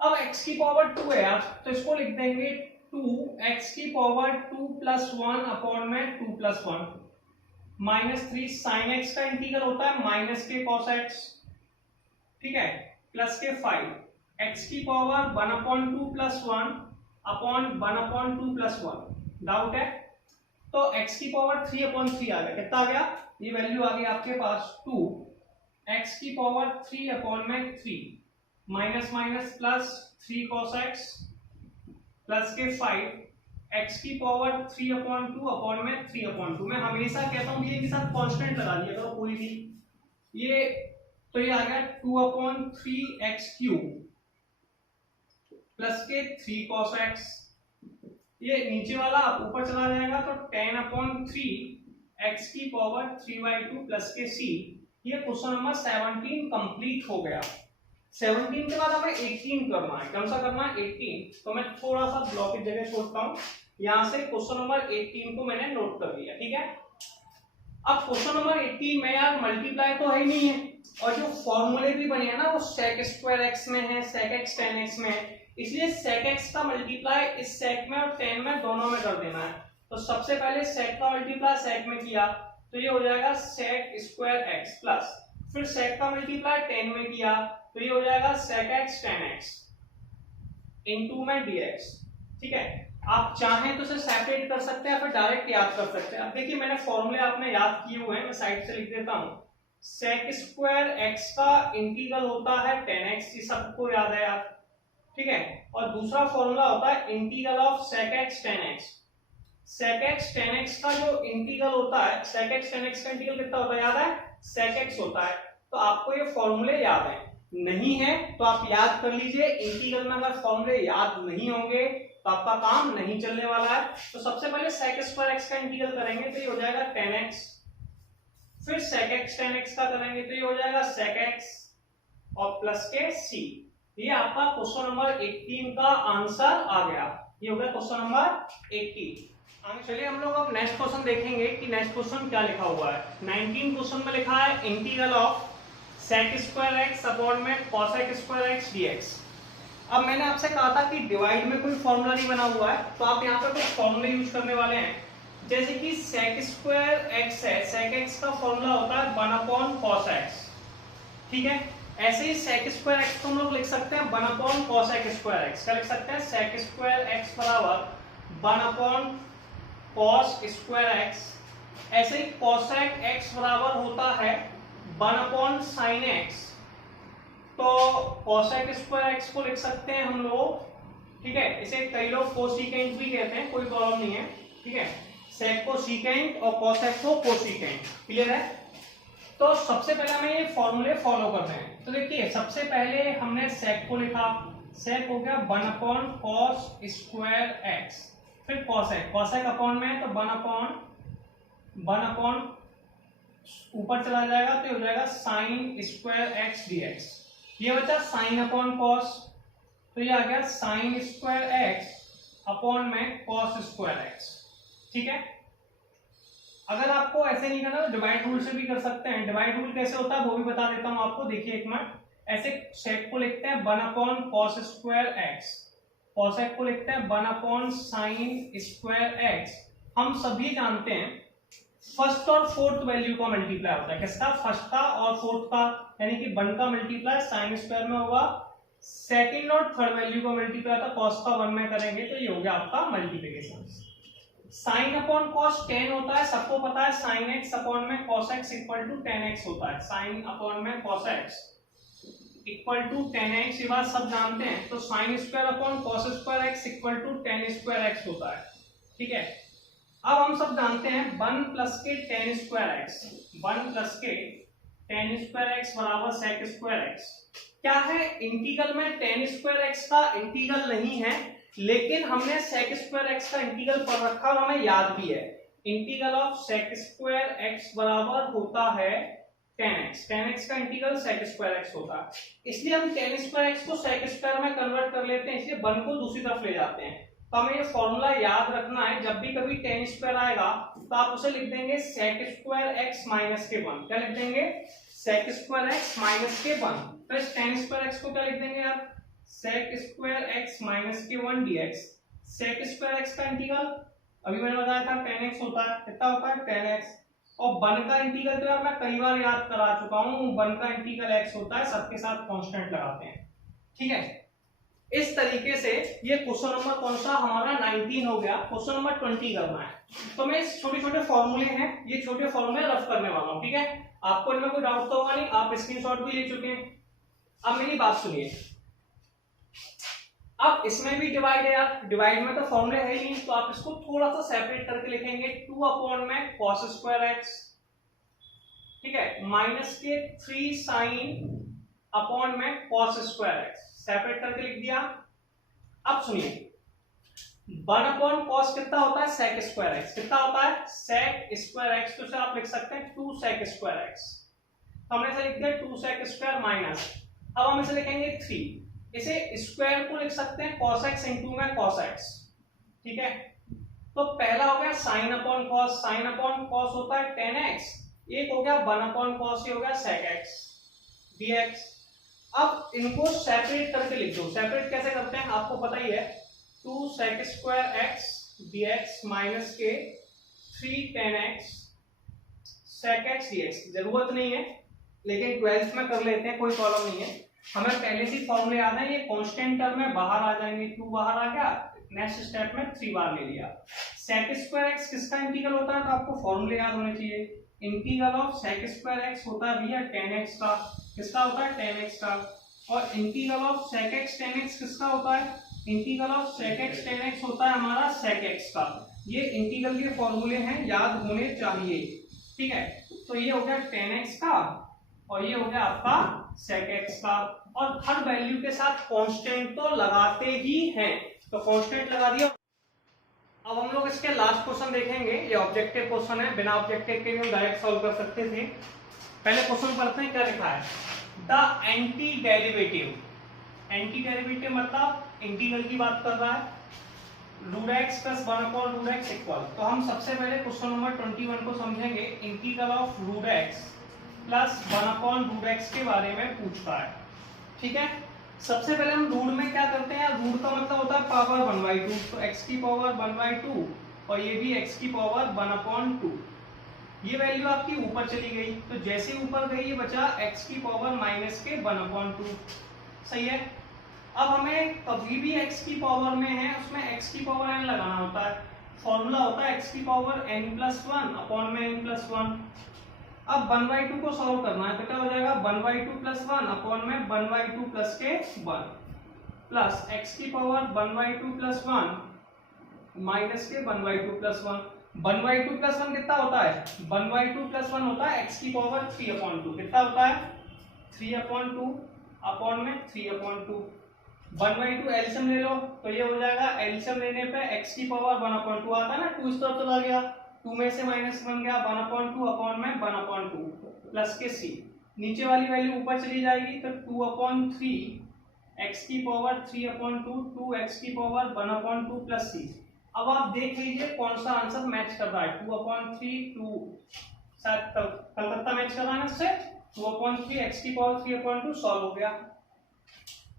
अब x की पावर 2 है यार, तो इसको लिख देंगे 2x की पावर 2+1 अपॉन में 2+1 -3 साइन x का इंटीग्रल होता है माइनस के cos x, ठीक है, प्लस के 5 x की पावर 1/2+1 अपॉन 1/2+1। डाउट है? तो x की पावर 3/3 आ गया, कितना आ गया, ये वैल्यू आ गई आपके पास 2 x की पावर 3 अपॉन में 3 minus minus plus 3 cos x plus के 5 x की पावर 3/2 अपॉन में 3/2। मैं हमेशा कहता हूं ये के साथ कांस्टेंट लगा दिया करो पूरी की, ये तो ये आ गया 2/3x³ प्लस के 3 cos x, ये नीचे वाला ऊपर चला जाएगा तो 10/3 x की पावर 3/2 प्लस के c। ये क्वेश्चन नंबर 17 कंप्लीट हो गया। 17 के बाद हमें 18 करना है, कौन सा करना है 18। तो मैं थोड़ा सा ब्लॉक की जगह छोड़ता हूं, यहां से क्वेश्चन नंबर 18 को मैंने नोट कर लिया, ठीक है। अब क्वेश्चन नंबर 18 में यार मल्टीप्लाई तो है ही नहीं है, और जो फॉर्मूले भी बने हैं ना वो sec स्क्वायर x में है, sec x tan x में है, इसलिए sec x का मल्टीप्लाई इस sec में और tan में दोनों में कर देना है। तो सबसे पहले sec का मल्टीप्लाई sec में किया तो ये हो जाएगा sec स्क्वायर x प्लस, फिर sec का मल्टीप्लाई tan में किया तो ये हो जाएगा sec x tan x into में dx, ठीक है। आप चाहें तो इसे सेपरेट कर सकते हैं या फिर डायरेक्ट याद कर सकते हैं। अब देखिए मैंने फॉर्मूले आपने याद किए हुए हैं, मैं साइड से लिख देता हूं। sec स्क्वायर x का इंटीग्रल होता है tan x, ये सबको याद है यार, ठीक है। और दूसरा फॉर्मूला होता है integral of sec x tan x। sec x tan x का जो इंटीग्रल होता है, sec x tan x का इंटीग्रल कितना होता है याद है, sec x होता है। तो आपको ये फॉर्मूले याद है, नहीं है तो आप याद कर लीजिए। इंटीग्रल में अगर फॉर्मूले याद नहीं होंगे तो आपका काम नहीं चलने वाला है। तो सबसे पहले sec स्क्वायर x का इंटीग्रल करेंगे तो ये हो जाएगा tan x, फिर sec x tan x का करेंगे तो ये हो जाएगा sec x और प्लस के c। ये आपका क्वेश्चन नंबर 18 का आंसर आ गया, ये हो गया क्वेश्चन नंबर 18। आगे चलिए हम लोग अब नेक्स्ट क्वेश्चन देखेंगे कि नेक्स्ट क्वेश्चन क्या लिखा हुआ है। 19 क्वेश्चन में लिखा है integral of sec square x upon में cos स्क्वायर x dx। अब मैंने आपसे कहा था कि डिवाइड में कोई फॉर्मूला नहीं बना हुआ है, तो आप यहाँ पे कुछ फॉर्मूले यूज करने वाले हैं। जैसे कि sec स्क्वायर x है, sec x का फॉर्मूला होता है 1/cos x, ठीक है। ऐसे ही sec स्क्वायर x को हम लोग लिख सकते हैं 1/cos स्क्वायर x, क्या लिख सकते हैं sec स्क्वायर x बराबर 1/cos स्क्वायर x। ऐसे ही cosec x बराबर होता है 1/sin x, तो cosec स्क्वायर x को लिख सकते हैं हम लोग, ठीक है। इसे कई लोग कोसिकेंट भी कहते हैं, कोई प्रॉब्लम नहीं है, ठीक है। sec को सीकेंट और cosec को कोसिकेंट, क्लियर है। तो सबसे पहले हमें ये फॉर्मूले फॉलो करते हैं। तो देखिए सबसे पहले हमने sec को लिखा, sec हो गया 1/cos स्क्वायर x, फिर cosec अपॉन में तो 1/1 ऊपर चला जाएगा तो ये हो जाएगा sin स्क्वायर x dx। ये बचा sin अपॉन cos, तो ये आ गया sin स्क्वायर x अपॉन में cos स्क्वायर x, ठीक है। अगर आपको ऐसे नहीं करना तो डिवाइड रूल से भी कर सकते हैं। डिवाइड रूल कैसे होता है वो भी बता देता हूं आपको, देखिए एक मिनट। ऐसे sec को लिखते हैं 1/cos स्क्वायर x, cosec को लिखते हैं 1/sin स्क्वायर x। हम सभी जानते हैं फर्स्ट और फोर्थ वैल्यू का मल्टीप्लाई होता है, किसका, फर्स्ट का और फोर्थ का, यानी कि 1 का मल्टीप्लाई साइन स्क्वायर में होगा सेकंड और थर्ड वैल्यू को मल्टीप्लाई था cos का 1 में करेंगे तो ये हो गया आपका मल्टीप्लिकेशन। साइन अपॉन कॉस 10 होता है, सबको पता है साइन एक्स अपॉन में cos x equal to 10x होता है। साइन अपॉन में cos x equal to 10x, ये बात सब जानते हैं। तो sine square upon cos square x equal to 10 square x होता है, ठीक है। अब हम सब जानते हैं 1 प्लस के 10 स्क्वायर एक्स, 1 प्लस के 10 स्क्वायर एक्स बराबर सेक स्क्वायर एक्स। क्या है, इंटीग्रल में 10 स्क्वायर एक्स का इंटीग्रल नहीं है, लेकिन हमने sec स्क्वायर एक्स का इंटीग्रल पढ़ रखा और हमें याद भी है। Integral of sec square x बराबर होता है 10x, 10x का इंटीग्रल sec स्क्वायर एक्स होता है। इसलिए हम 10 स्क्वायर एक्स को sec स्क्वायर में कन्वर्ट कर लेते हैं, इसलिए 1 को दूसरी तरफ ले जाते हैं। तो हमें ये फॉर्मूला याद रखना है, जब भी कभी 10 स्क्वायर आएगा तो आप उसे लिख देंगे sec स्क्वायर एक्स माइनस के 1। क्या लिख देंगे, sec स्क्वायर एक्स माइनस के 1। तो इस 10 स्क्वायर एक्स को क्या लिख देंगे आप, sec स्क्वायर एक्स माइनस के 1 dx। sec स्क्वायर एक्स का इंटीग्रल अभी मैंने बताया था 10x होता है, कितना होता है 10x। और 1 का इंटीग्रल तो यार मैं कई बार याद करा चुका हूं, 1 का इंटीग्रल x होता है, सबके साथ कांस्टेंट लगाते हैं, ठीक है। इस तरीके से ये क्वेश्चन नंबर कौन सा हमारा 19 हो गया। क्वेश्चन नंबर 20 करना है। तो मैं छोटे छोटे फॉर्मूले हैं, ये छोटे फॉर्मूले रफ करने वाला हूं, ठीक है। आपको इनमें कोई डाउट तो होगा नहीं, आप स्क्रीनशॉट भी ले चुके हैं। अब मेरी बात सुनिए, अब इसमें भी डिवाइड है यार, डिवाइड में तो फॉर्मूले है ही नहीं, तो आप इसको थोड़ा सा सेपरेट करके लिखेंगे 2 अपॉन में cos स्क्वायर एक्स, ठीक है, माइनस के 3 साइन अपॉन में cos स्क्वायर एक्स, सेपरेट करके लिख दिया। अब सुनिए 1 अपॉन cos कितना होता है sec स्क्वायर एक्स, कितना होता है sec स्क्वायर एक्स, तो आप लिख सकते हैं 2 sec स्क्वायर एक्स। तो हमने इसे लिख दिया 2 sec स्क्वायर माइनस, अब हम इसे लिखेंगे 3, इसे स्क्वायर को लिख सकते हैं cos x इंटू में cos x, ठीक है। तो पहला हो गया sine upon cos, sine upon cos होता है 10x, एक हो गया 1 अपॉन cos, ये हो गया sec x dx। अब इनको सेपरेट करके लिख दो। सेपरेट कैसे करते हैं आपको पता ही है, 2 sec square x dx minus के 3 10x sec x dx। जरूरत नहीं है लेकिन 12th में कर लेते हैं, कोई प्रॉब्लम नहीं है। हमें पहले से फॉर्मूले याद है, ये कांस्टेंट टर्म में बाहर आ जाएंगे, 2 बाहर आ गया, नेक्स्ट स्टेप में 3 बार ले लिया। sec स्क्वायर एक्स किसका इंटीग्रल होता है, तो आपको फॉर्मूले याद होने चाहिए। Integral of sec square x होता है भैया 10x का, किसका होता है 10x का। और integral of sec x 10x किसका होता है, integral of sec x 10x होता है हमारा sec x का। ये इंटीग्रल के फॉर्मूले हैं, याद होने चाहिए, ठीक है। तो ये हो गया 10x का और ये हो गया आपका sec x का, और हर वैल्यू के साथ कांस्टेंट तो लगाते ही हैं, तो कांस्टेंट लगा दिया। अब हम लोग इसके लास्ट क्वेश्चन देखेंगे, ये ऑब्जेक्टिव क्वेश्चन है, बिना ऑब्जेक्टिव के भी हम डायरेक्ट सॉल्व कर सकते थे। पहले क्वेश्चन पढ़ते हैं, क्या लिखा है, the anti derivative, anti derivative मतलब इंटीग्रल की बात कर रहा है, root x plus 1 upon root x equal. तो हम सबसे पहले क्वेश्चन नंबर 21 को समझेंगे। Integral of root x plus 1 upon root x के बारे में पूछता है, ठीक है। सबसे पहले हम रूट में क्या करते हैं, रूट का मतलब होता है पावर 1/2, तो x की पावर 1/2 और ये भी x की पावर 1/2। ये वैल्यू आपकी ऊपर चली गई, तो जैसे ऊपर गई ये बचा x की पावर माइनस के 1/2, सही है। अब हमें कभी भी x की पावर में है उसमें x की पावर n लगाना होता है, फॉर्मूला होता है x की पावर n+1 अपॉन में n+1। अब 1/2 को सॉल्व करना है तो क्या हो जाएगा, 1/2 + 1 अपॉन में 1/2 प्लस के 1 प्लस x की पावर 1/2 + 1 माइनस के 1/2 + 1। 1/2 + 1 कितना होता है, 1/2 + 1 होता है x की पावर 3/2, कितना होता है 3/2 अपॉन में 3/2। 1/2 एलसीएम ले लो तो ये हो जाएगा, एलसीएम लेने पे x की पावर 1/2 आता है ना, 2 इस तरफ चला गया, 2 में से माइनस बन गया 1/2 अपॉन में 1/2 प्लस के c, नीचे वाली वैल्यू ऊपर चली जाएगी तो 2/3 x की पावर 3/2 2x की पावर 1/2 प्लस c। अब आप देख लीजिए कौन सा आंसर मैच कर रहा है, 2/3 2 शायद कलकत्ता मैच कर रहा है इससे, 2/3 x की पावर 3/2 सॉल्व हो गया।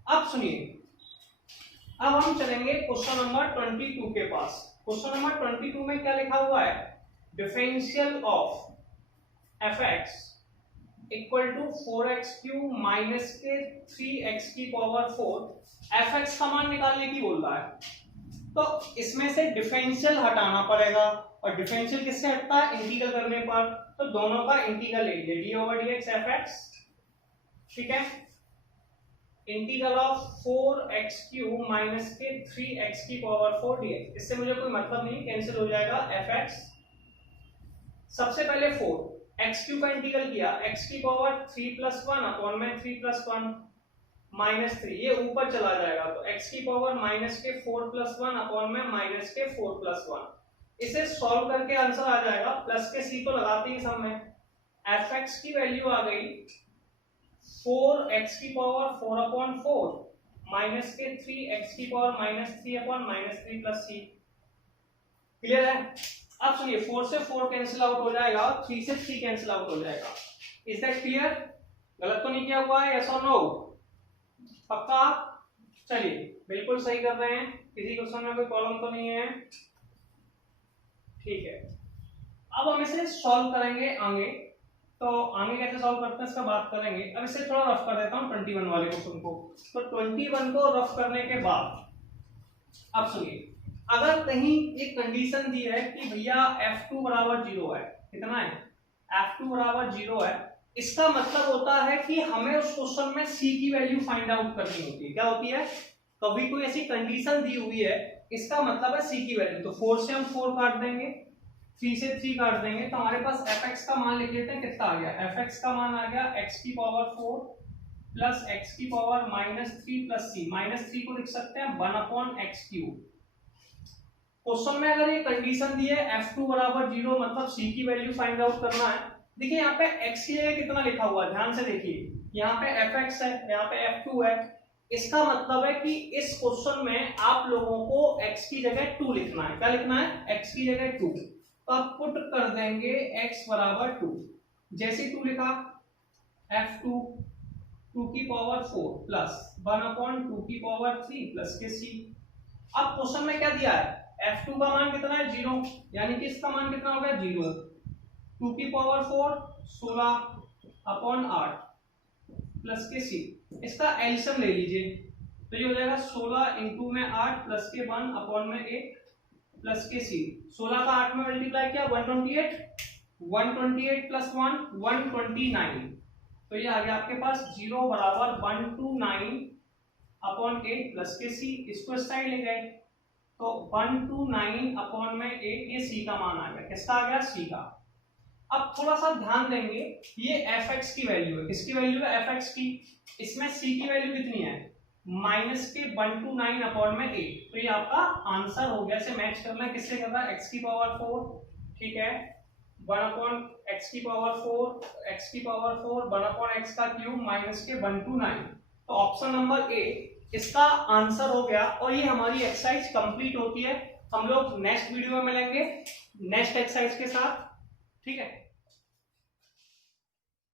अब सुनिए, अब हम चलेंगे क्वेश्चन नंबर 22 के पास। क्वेश्चन नंबर 22 में क्या लिखा हुआ है, differential of fx equal to 4x³ minus के 3x की पावर 4 fx का मान निकालने की बोल रहा है। तो इसमें से डिफरेंशियल हटाना पड़ेगा, और डिफरेंशियल किससे हटता है, इंटीग्रल करने पर। तो दोनों का इंटीग्रल ले लीजिए, d/dx fx, ठीक है, इंटीग्रल ऑफ 4x³ माइनस के 3x की पावर 4 dx। इससे मुझे कोई मतलब नहीं, कैंसिल हो जाएगा fx। सबसे पहले 4x³ का इंटीग्रल किया, x की पावर 3 + 1 अपॉन में 3 + 1 माइनस 3, ये ऊपर चला जाएगा तो x की पावर माइनस के 4 + 1 अपॉन में माइनस के 4 + 1। इसे सॉल्व करके आंसर आ जाएगा, प्लस के c को लगाते ही सब में fx की वैल्यू आ गई 4x की पावर 4/4 माइनस के 3x की पावर -3/-3 + c। क्लियर है? अब सुनिए, 4 से 4 कैंसिल आउट हो जाएगा और 3 से 3 कैंसिल आउट हो जाएगा। Is that clear? गलत तो नहीं किया हुआ है? यस और नो? पक्का? चलिए, बिल्कुल सही कर रहे हैं, किसी क्वेश्चन में कोई प्रॉब्लम तो नहीं है? ठीक है, अब हम इसे सॉल्व करेंगे आगे। तो आगे कैसे सॉल्व करते हैं इसका बात करेंगे। अब इसे थोड़ा रफ कर देता हूं 21 वाले क्वेश्चन को। तो 21 को रफ करने के बाद अब सुनिए, अगर कहीं एक कंडीशन दी है कि भैया f2 = 0 है, कितना है, f2 = 0 है, इसका मतलब होता है कि हमें उस क्वेश्चन में c की वैल्यू फाइंड आउट करनी होती है। क्या होती है? कभी कोई ऐसी कंडीशन दी हुई है, इसका मतलब है c की वैल्यू। तो 4 से हम 4 काट देंगे, 3 से 3 काट देंगे, तो हमारे पास fx का मान लिख लेते हैं। कितना आ गया? fx का मान आ गया x की पावर 4 प्लस x की पावर -3 + c। -3 को लिख सकते हैं 1/x³। क्वेश्चन में अगर ये कंडीशन दी है f2 = 0, मतलब c की वैल्यू फाइंड आउट करना है। देखिए यहाँ पे x की जगह कितना लिखा हुआ है, ध्यान से देखिए, यहाँ पे fx है, यहाँ पे f2 है। इसका मतलब है कि इस क्वेश्चन में आप लोगों को x की जगह 2 लिखना है। क्या लिखना है? x की जगह 2। तो आप पुट कर देंगे x = 2। जैसे 2 लिखा, f2 2 की पावर 4 प्लस 1/2 की पावर 3 प्लस के c। अब क्वेश्चन में क्या दिया है? f2 का मान कितना है? 0, यानी कि इसका मान कितना हो गया? 0। 2 की पावर 4 16/8 प्लस के c। इसका एलसीएम ले लीजिए, तो ये हो जाएगा 16 × में 8 प्लस के 1/8 प्लस के c। 16 का 8 में मल्टीप्लाई किया 128, 128 + 1 129। तो ये आ गया आपके पास 0 = 129/8 प्लस के c। इसको इस साइड ले गए तो 129/8, ये c का मान आ गया। किसका आ गया? c का। अब थोड़ा सा ध्यान देंगे, ये fx की वैल्यू है। किसकी वैल्यू है? fx की। इसमें c की वैल्यू कितनी है? -129/8। तो ये आपका आंसर हो गया। इसे मैच करना है, किससे करना है? x की पावर 4, ठीक है, 1/x की पावर 4, x की पावर 4 1/x³ माइनस के 129। तो ऑप्शन नंबर ए इसका आंसर हो गया। और ये हमारी एक्सरसाइज कंप्लीट होती है। हम लोग नेक्स्ट वीडियो में मिलेंगे नेक्स्ट एक्सरसाइज के साथ, ठीक है।